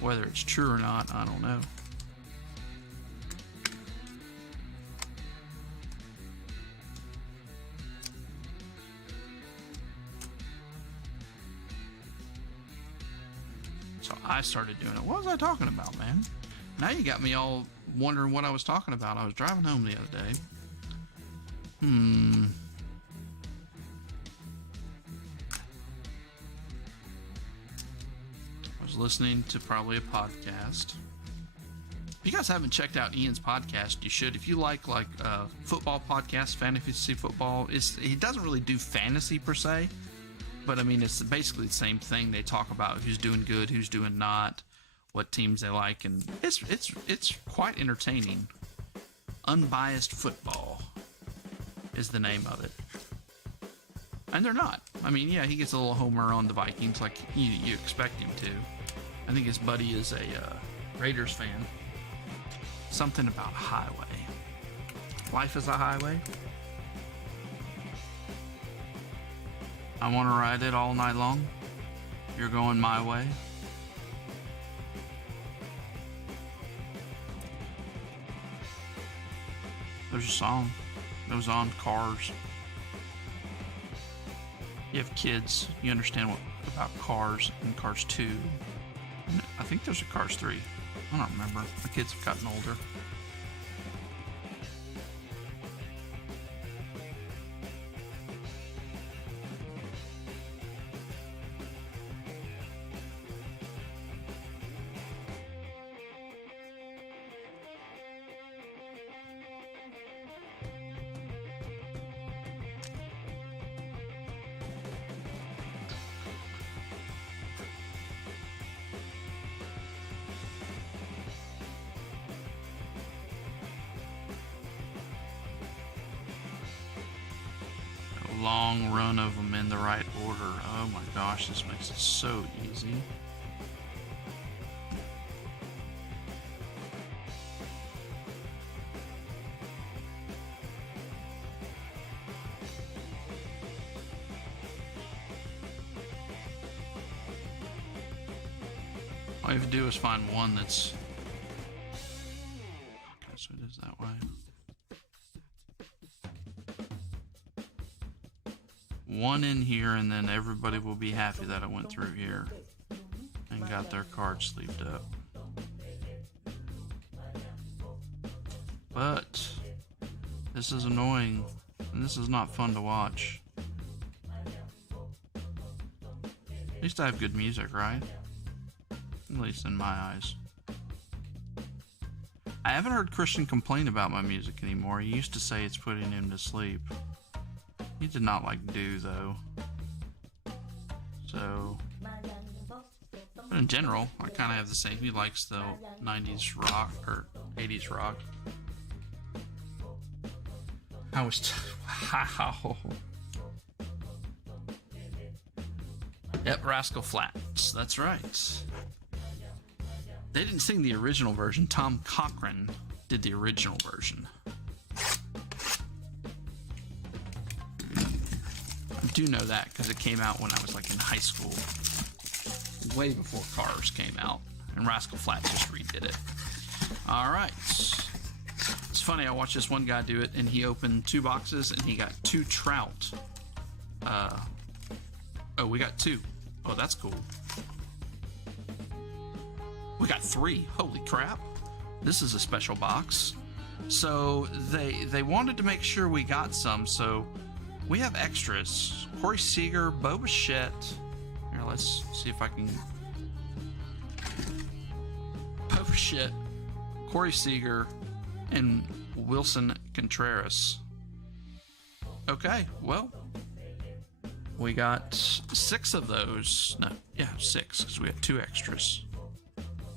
Whether it's true or not, I don't know. So I started doing it. What was I talking about, man? Now you got me all wondering what I was talking about. I was driving home the other day. I was listening to probably a podcast. you guys haven't checked out Ian's podcast, you should. If you like football podcasts, fantasy football, he doesn't really do fantasy per se, but I mean it's basically the same thing. They talk about who's doing good, who's doing not, what teams they like, and it's quite entertaining. Unbiased Football is the name of it. And they're not. I mean, yeah, he gets a little homer on the Vikings like you expect him to. I think his buddy is a Raiders fan. Something about a highway. Life is a highway. I want to ride it all night long. You're going my way. There's a song that was on Cars. You have kids, you understand about Cars and Cars 2. I think there's a Cars 3. I don't remember. My kids have gotten older. Long run of them in the right order. Oh my gosh, this makes it so easy. All you have to do is find one that's... Okay, so it is that way. One in here, and then everybody will be happy that I went through here and got their card sleeved up. But this is annoying, and this is not fun to watch. At least I have good music, right? At least in my eyes. I haven't heard Christian complain about my music anymore. He used to say it's putting him to sleep. He did not like Do, though. So, but in general, I kind of have the same. He likes the 90s rock, or 80s rock. I was... Wow. Yep, Rascal Flatts. That's right. They didn't sing the original version. Tom Cochran did the original version. I do know that because it came out when I was like in high school, way before Cars came out, and Rascal Flatts just redid it. All right, it's funny. I watched this one guy do it, and he opened 2 boxes, and he got 2 trout. Oh, we got 2. Oh, that's cool. We got 3. Holy crap! This is a special box. So they wanted to make sure we got some. So. We have extras. Corey Seager, Bo Bichette. Here, let's see if I can... Bo Bichette, Corey Seager, and Wilson Contreras. Okay, well, we got 6 of those. No, yeah, 6, because we have 2 extras.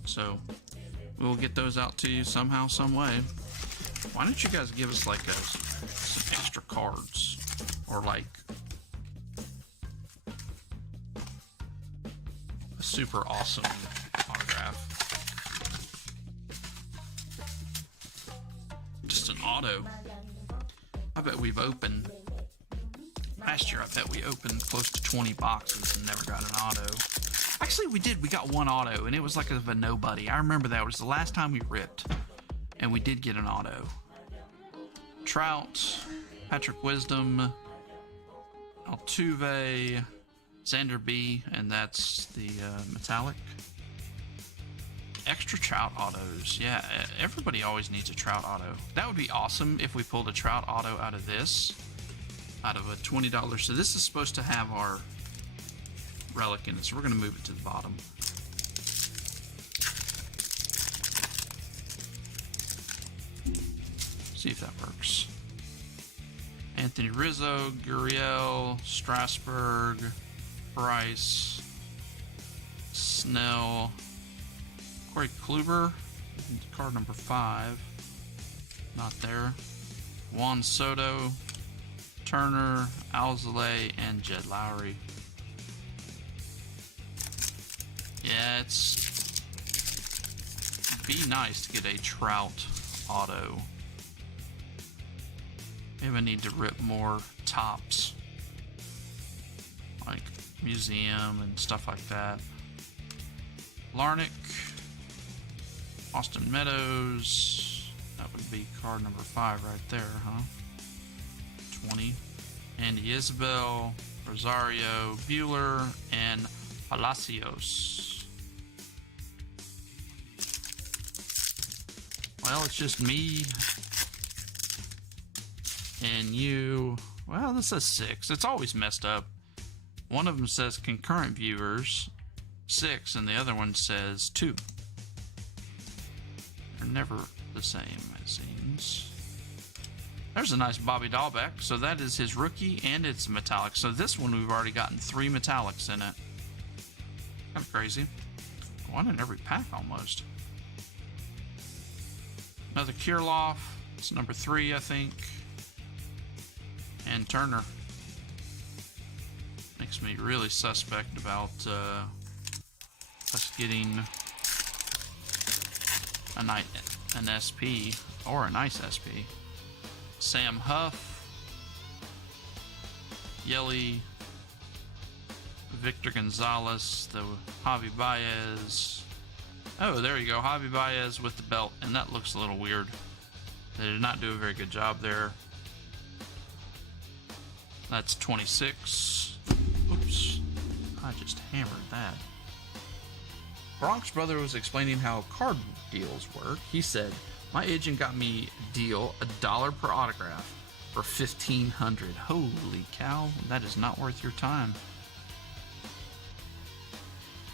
So, we'll get those out to you somehow, some way. Why don't you guys give us, like, some extra cards? Or like a super awesome autograph. Just an auto. I bet we've opened... Last year I bet we opened close to 20 boxes and never got an auto. Actually we did. We got 1 auto and it was like a nobody. I remember that. It was the last time we ripped. And we did get an auto. Trout. Patrick Wisdom. Altuve, Xander B, and that's the metallic. Extra Trout autos. Yeah, everybody always needs a Trout auto. That would be awesome if we pulled a Trout auto out of this. Out of a $20. So this is supposed to have our relic in it. So we're going to move it to the bottom. See if that works. Anthony Rizzo, Gurriel, Strasburg, Price, Snell, Corey Kluber, card number 5. Not there. Juan Soto, Turner, Alzolay, and Jed Lowry. Yeah, it'd be nice to get a Trout auto. Maybe I need to rip more tops, like museum and stuff like that. Larnick, Austin Meadows, that would be card number 5 right there, huh? 20. Andy Isabel, Rosario, Bueller, and Palacios. Well, it's just me and you. Well, this says 6. It's always messed up. One of them says concurrent viewers 6 and the other one says 2. They're never the same, it seems. There's a nice Bobby Dahlbeck. So that is his rookie and it's metallic. So this one we've already gotten 3 metallics in it. Kind of crazy. One in every pack almost. Another Kirilloff. It's number 3, I think. And Turner. Makes me really suspect about us getting an SP or a nice SP. Sam Huff, Yelly, Victor Gonzalez, the Javi Baez. Oh, there you go, Javi Baez with the belt, and that looks a little weird. They did not do a very good job there. That's 26. Oops, I just hammered that. Bronx Brother was explaining how card deals work. He said, my agent got me a deal $1 per autograph for $1,500. Holy cow, that is not worth your time.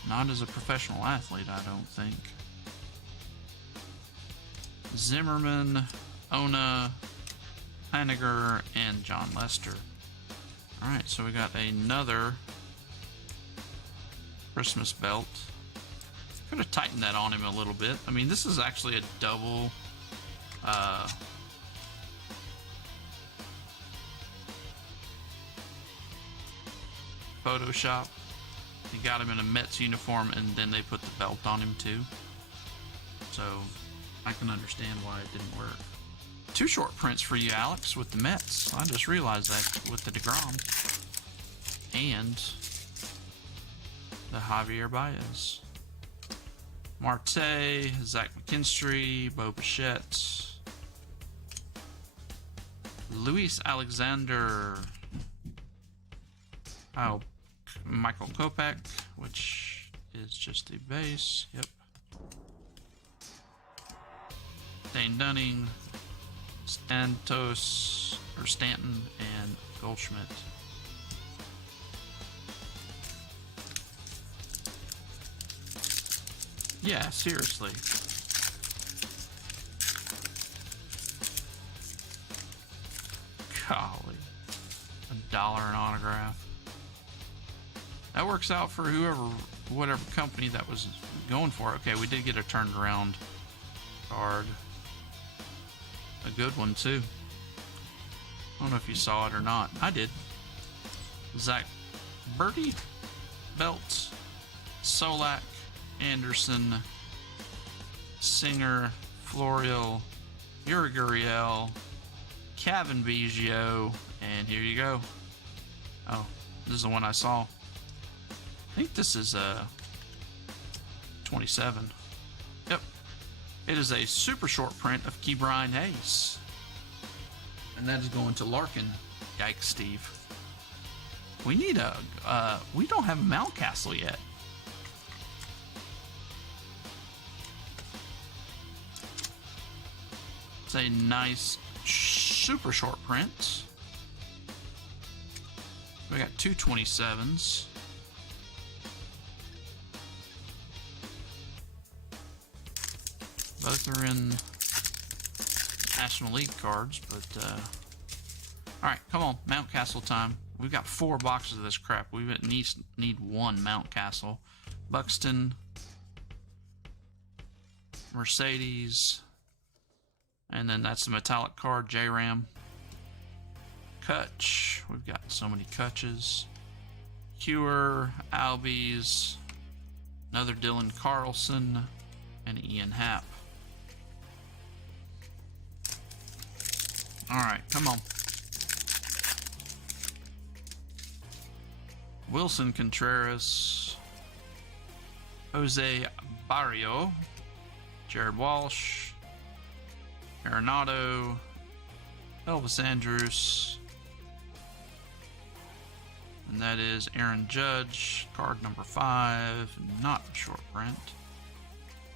Not as a professional athlete, I don't think. Zimmerman, Ona, Haniger, and John Lester. Alright, so we got another Christmas belt. Could have tightened that on him a little bit. I mean, this is actually a double Photoshop. He got him in a Mets uniform and then they put the belt on him too. So I can understand why it didn't work. 2 short prints for you, Alex, with the Mets. I just realized that with the DeGrom. And the Javier Baez. Marte, Zach McKinstry, Bo Bichette, Luis Alexander, Michael Kopech, which is just a base. Yep. Dane Dunning, Stanton, and Goldschmidt. Yeah, seriously. Golly. $1 an autograph. That works out for whatever company that was going for it. Okay, we did get a turned around card. A good one, too. I don't know if you saw it or not. I did. Zach Bertie, Belt, Solak, Anderson, Singer, Florial, Yuri Gurriel, Kevin Biggio, and here you go. Oh, this is the one I saw. I think this is 27. Yep. It is a super short print of Ke'Bryan Hayes. And that is going to Larkin. Yikes, Steve. We need we don't have a Mountcastle yet. It's a nice super short print. We got 2 27s. Both are in National League cards, but alright, come on, Mount Castle time. We've got 4 boxes of this crap. We need 1 Mount Castle. Buxton, Mercedes, and then that's the metallic card, J-Ram. Kutch, we've got so many Kutches. Hewer, Albies, another Dylan Carlson, and Ian Happ. Alright, come on. Wilson Contreras, Jose Barrio, Jared Walsh, Arenado, Elvis Andrus, and that is Aaron Judge, card number 5, not short print.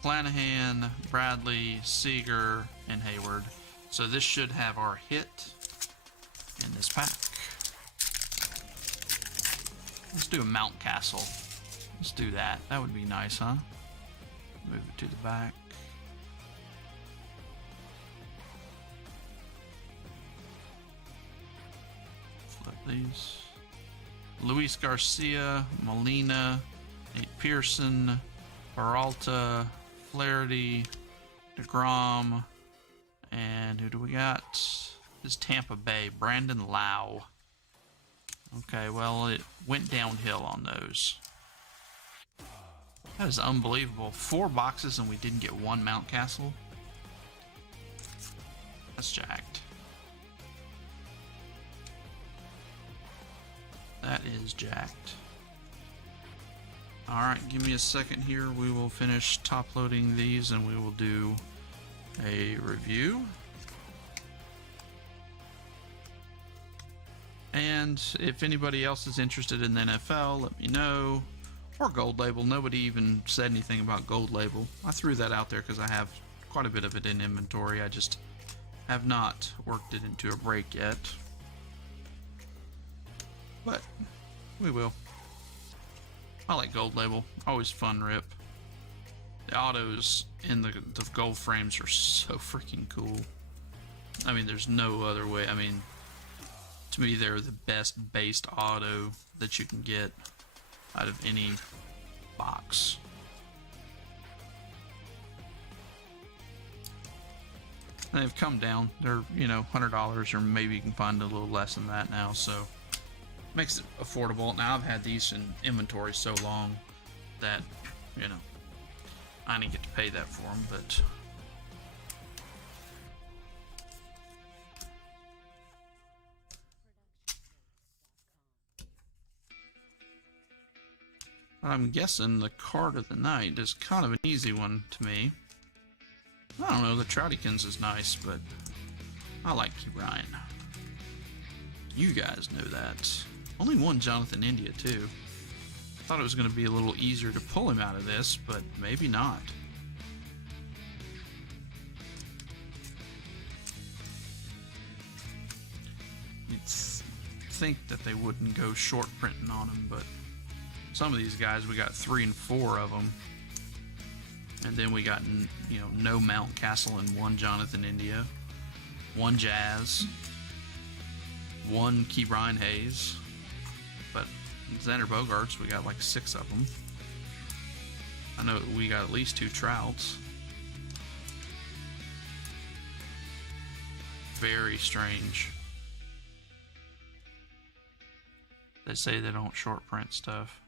Flanagan, Bradley, Seager, and Hayward. So this should have our hit in this pack. Let's do a Mount Castle. Let's do that. That would be nice, huh? Move it to the back. Flip these. Luis Garcia, Molina, Nate Pearson, Peralta, Flaherty, DeGrom, and who do we got? This is Tampa Bay, Brandon Lau. Okay, well, it went downhill on those. That is unbelievable. 4 boxes and we didn't get 1 Mount Castle. That's jacked. That is jacked. Alright, give me a second here. We will finish top loading these and we will do a review. And if anybody else is interested in the NFL, let me know. Or Gold Label. Nobody even said anything about Gold Label. I threw that out there because I have quite a bit of it in inventory. I just have not worked it into a break yet. But we will. I like Gold Label. Always fun rip. The autos in the gold frames are so freaking cool. I mean, there's no other way. I mean, to me, they're the best based auto that you can get out of any box. And they've come down. They're, you know, $100, or maybe you can find a little less than that now, so makes it affordable. Now, I've had these in inventory so long that, you know, I didn't get to pay that for them, but I'm guessing the card of the night is kind of an easy one to me. I don't know, the Troutykins is nice, but I like Ryan. You guys know that. Only 1 Jonathan India, too. Thought it was going to be a little easier to pull him out of this, but maybe not. You'd think that they wouldn't go short printing on him, but some of these guys, we got 3 and 4 of them. And then we got, you know, no Mount Castle and 1 Jonathan India, 1 Jazz, 1 Ke'Bryan Hayes. But Xander Bogaerts, we got like 6 of them. I know we got at least 2 Trouts. Very strange. They say they don't short print stuff.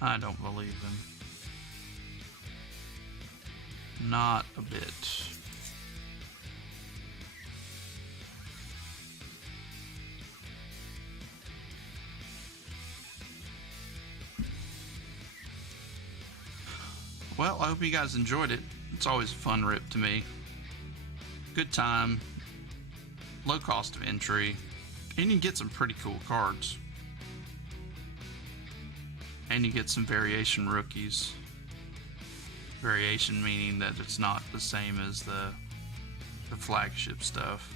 I don't believe them. Not a bit. Well, I hope you guys enjoyed it. It's always a fun rip to me. Good time. Low cost of entry. And you get some pretty cool cards. And you get some variation rookies. Variation meaning that it's not the same as the flagship stuff.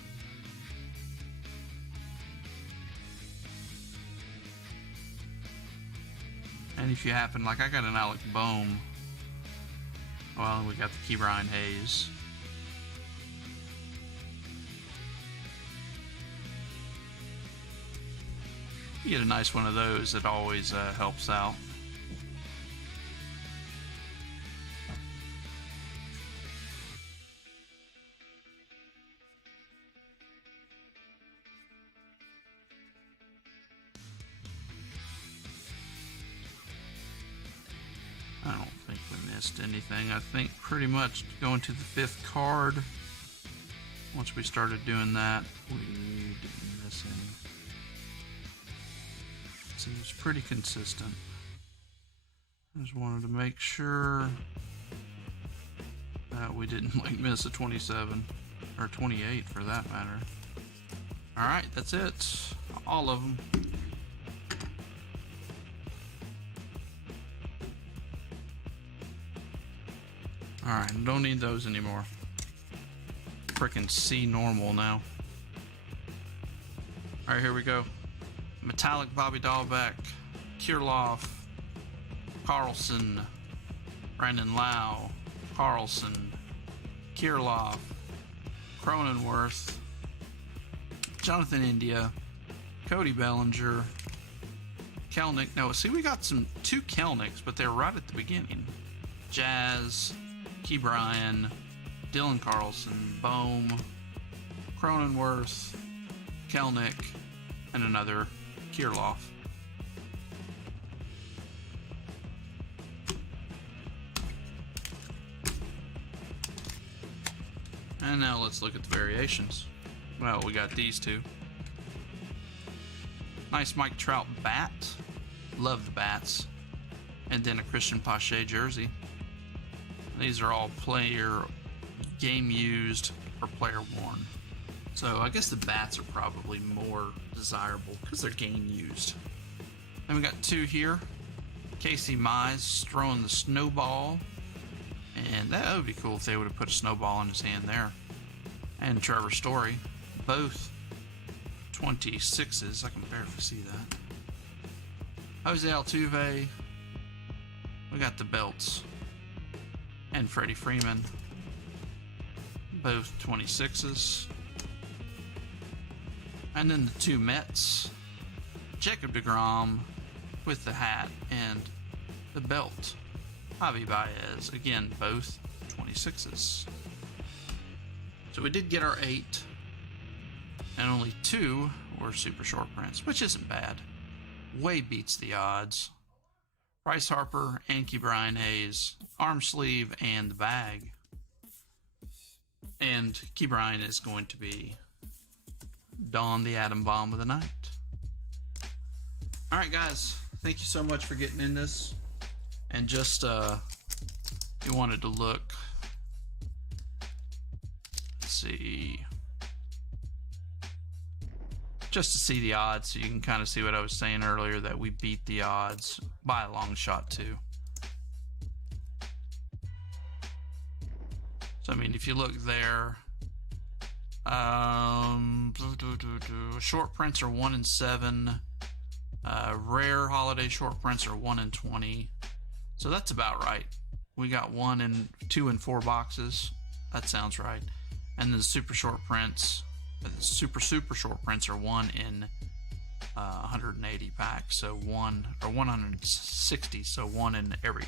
And if you happen, like I got an Alec Boehm. Well, we got the Ke'Bryan Hayes. You get a nice one of those, it always helps out. I don't think we missed anything. I think pretty much going to the 5th card. Once we started doing that, we didn't miss any. Seems pretty consistent. Just wanted to make sure that we didn't like miss a 27 or 28 for that matter. All right, that's it. All of them. All right, don't need those anymore. Frickin' C normal now. All right, here we go. Metallic Bobby Dahlbeck, Kirilloff, Carlson, Brandon Lau, Carlson, Kirilloff, Cronenworth, Jonathan India, Cody Bellinger, Kelnick. Now, see, we got two Kelnicks, but they're right at the beginning. Jazz, Key Bryan, Dylan Carlson, Bohm, Cronenworth, Kelnick, and another Kirilloff. And now let's look at the variations. Well, we got these two. Nice Mike Trout bat. Love the bats. And then a Christian Pache jersey. These are all player game used or player worn. So I guess the bats are probably more desirable because they're game used. Then we got two here. Casey Mize throwing the snowball. And that would be cool if they would have put a snowball in his hand there. And Trevor Story. Both 26s. I can barely see that. Jose Altuve. We got the belts. And Freddie Freeman. Both 26s. And then the two Mets. Jacob deGrom with the hat and the belt. Javi Baez, again, both 26s. So we did get our 8, and only 2 were super short prints, which isn't bad. Way beats the odds. Bryce Harper and Key Brian Hayes, arm sleeve and the bag. And Key Brian is going to be Dawn the Atom Bomb of the night. Alright guys, thank you so much for getting in this. And just, you wanted to look, let's see, just to see the odds, so you can kind of see what I was saying earlier, that we beat the odds by a long shot too. So, I mean, if you look there, short prints are 1 in 7, rare holiday short prints are 1 in 20. So that's about right. We got 1 in 2 and 4 boxes. That sounds right. And the super short prints, the super short prints are 1 in 180 packs. So 1 or 160. So 1 in every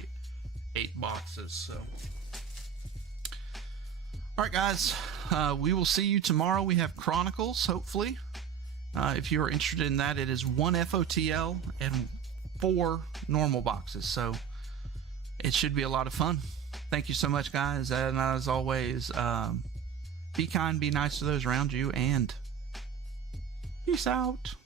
8 boxes. So, all right, guys. We will see you tomorrow. We have Chronicles, hopefully. If you are interested in that, it is 1 FOTL and 4 normal boxes. So it should be a lot of fun. Thank you so much, guys. And as always, be kind, be nice to those around you, and peace out.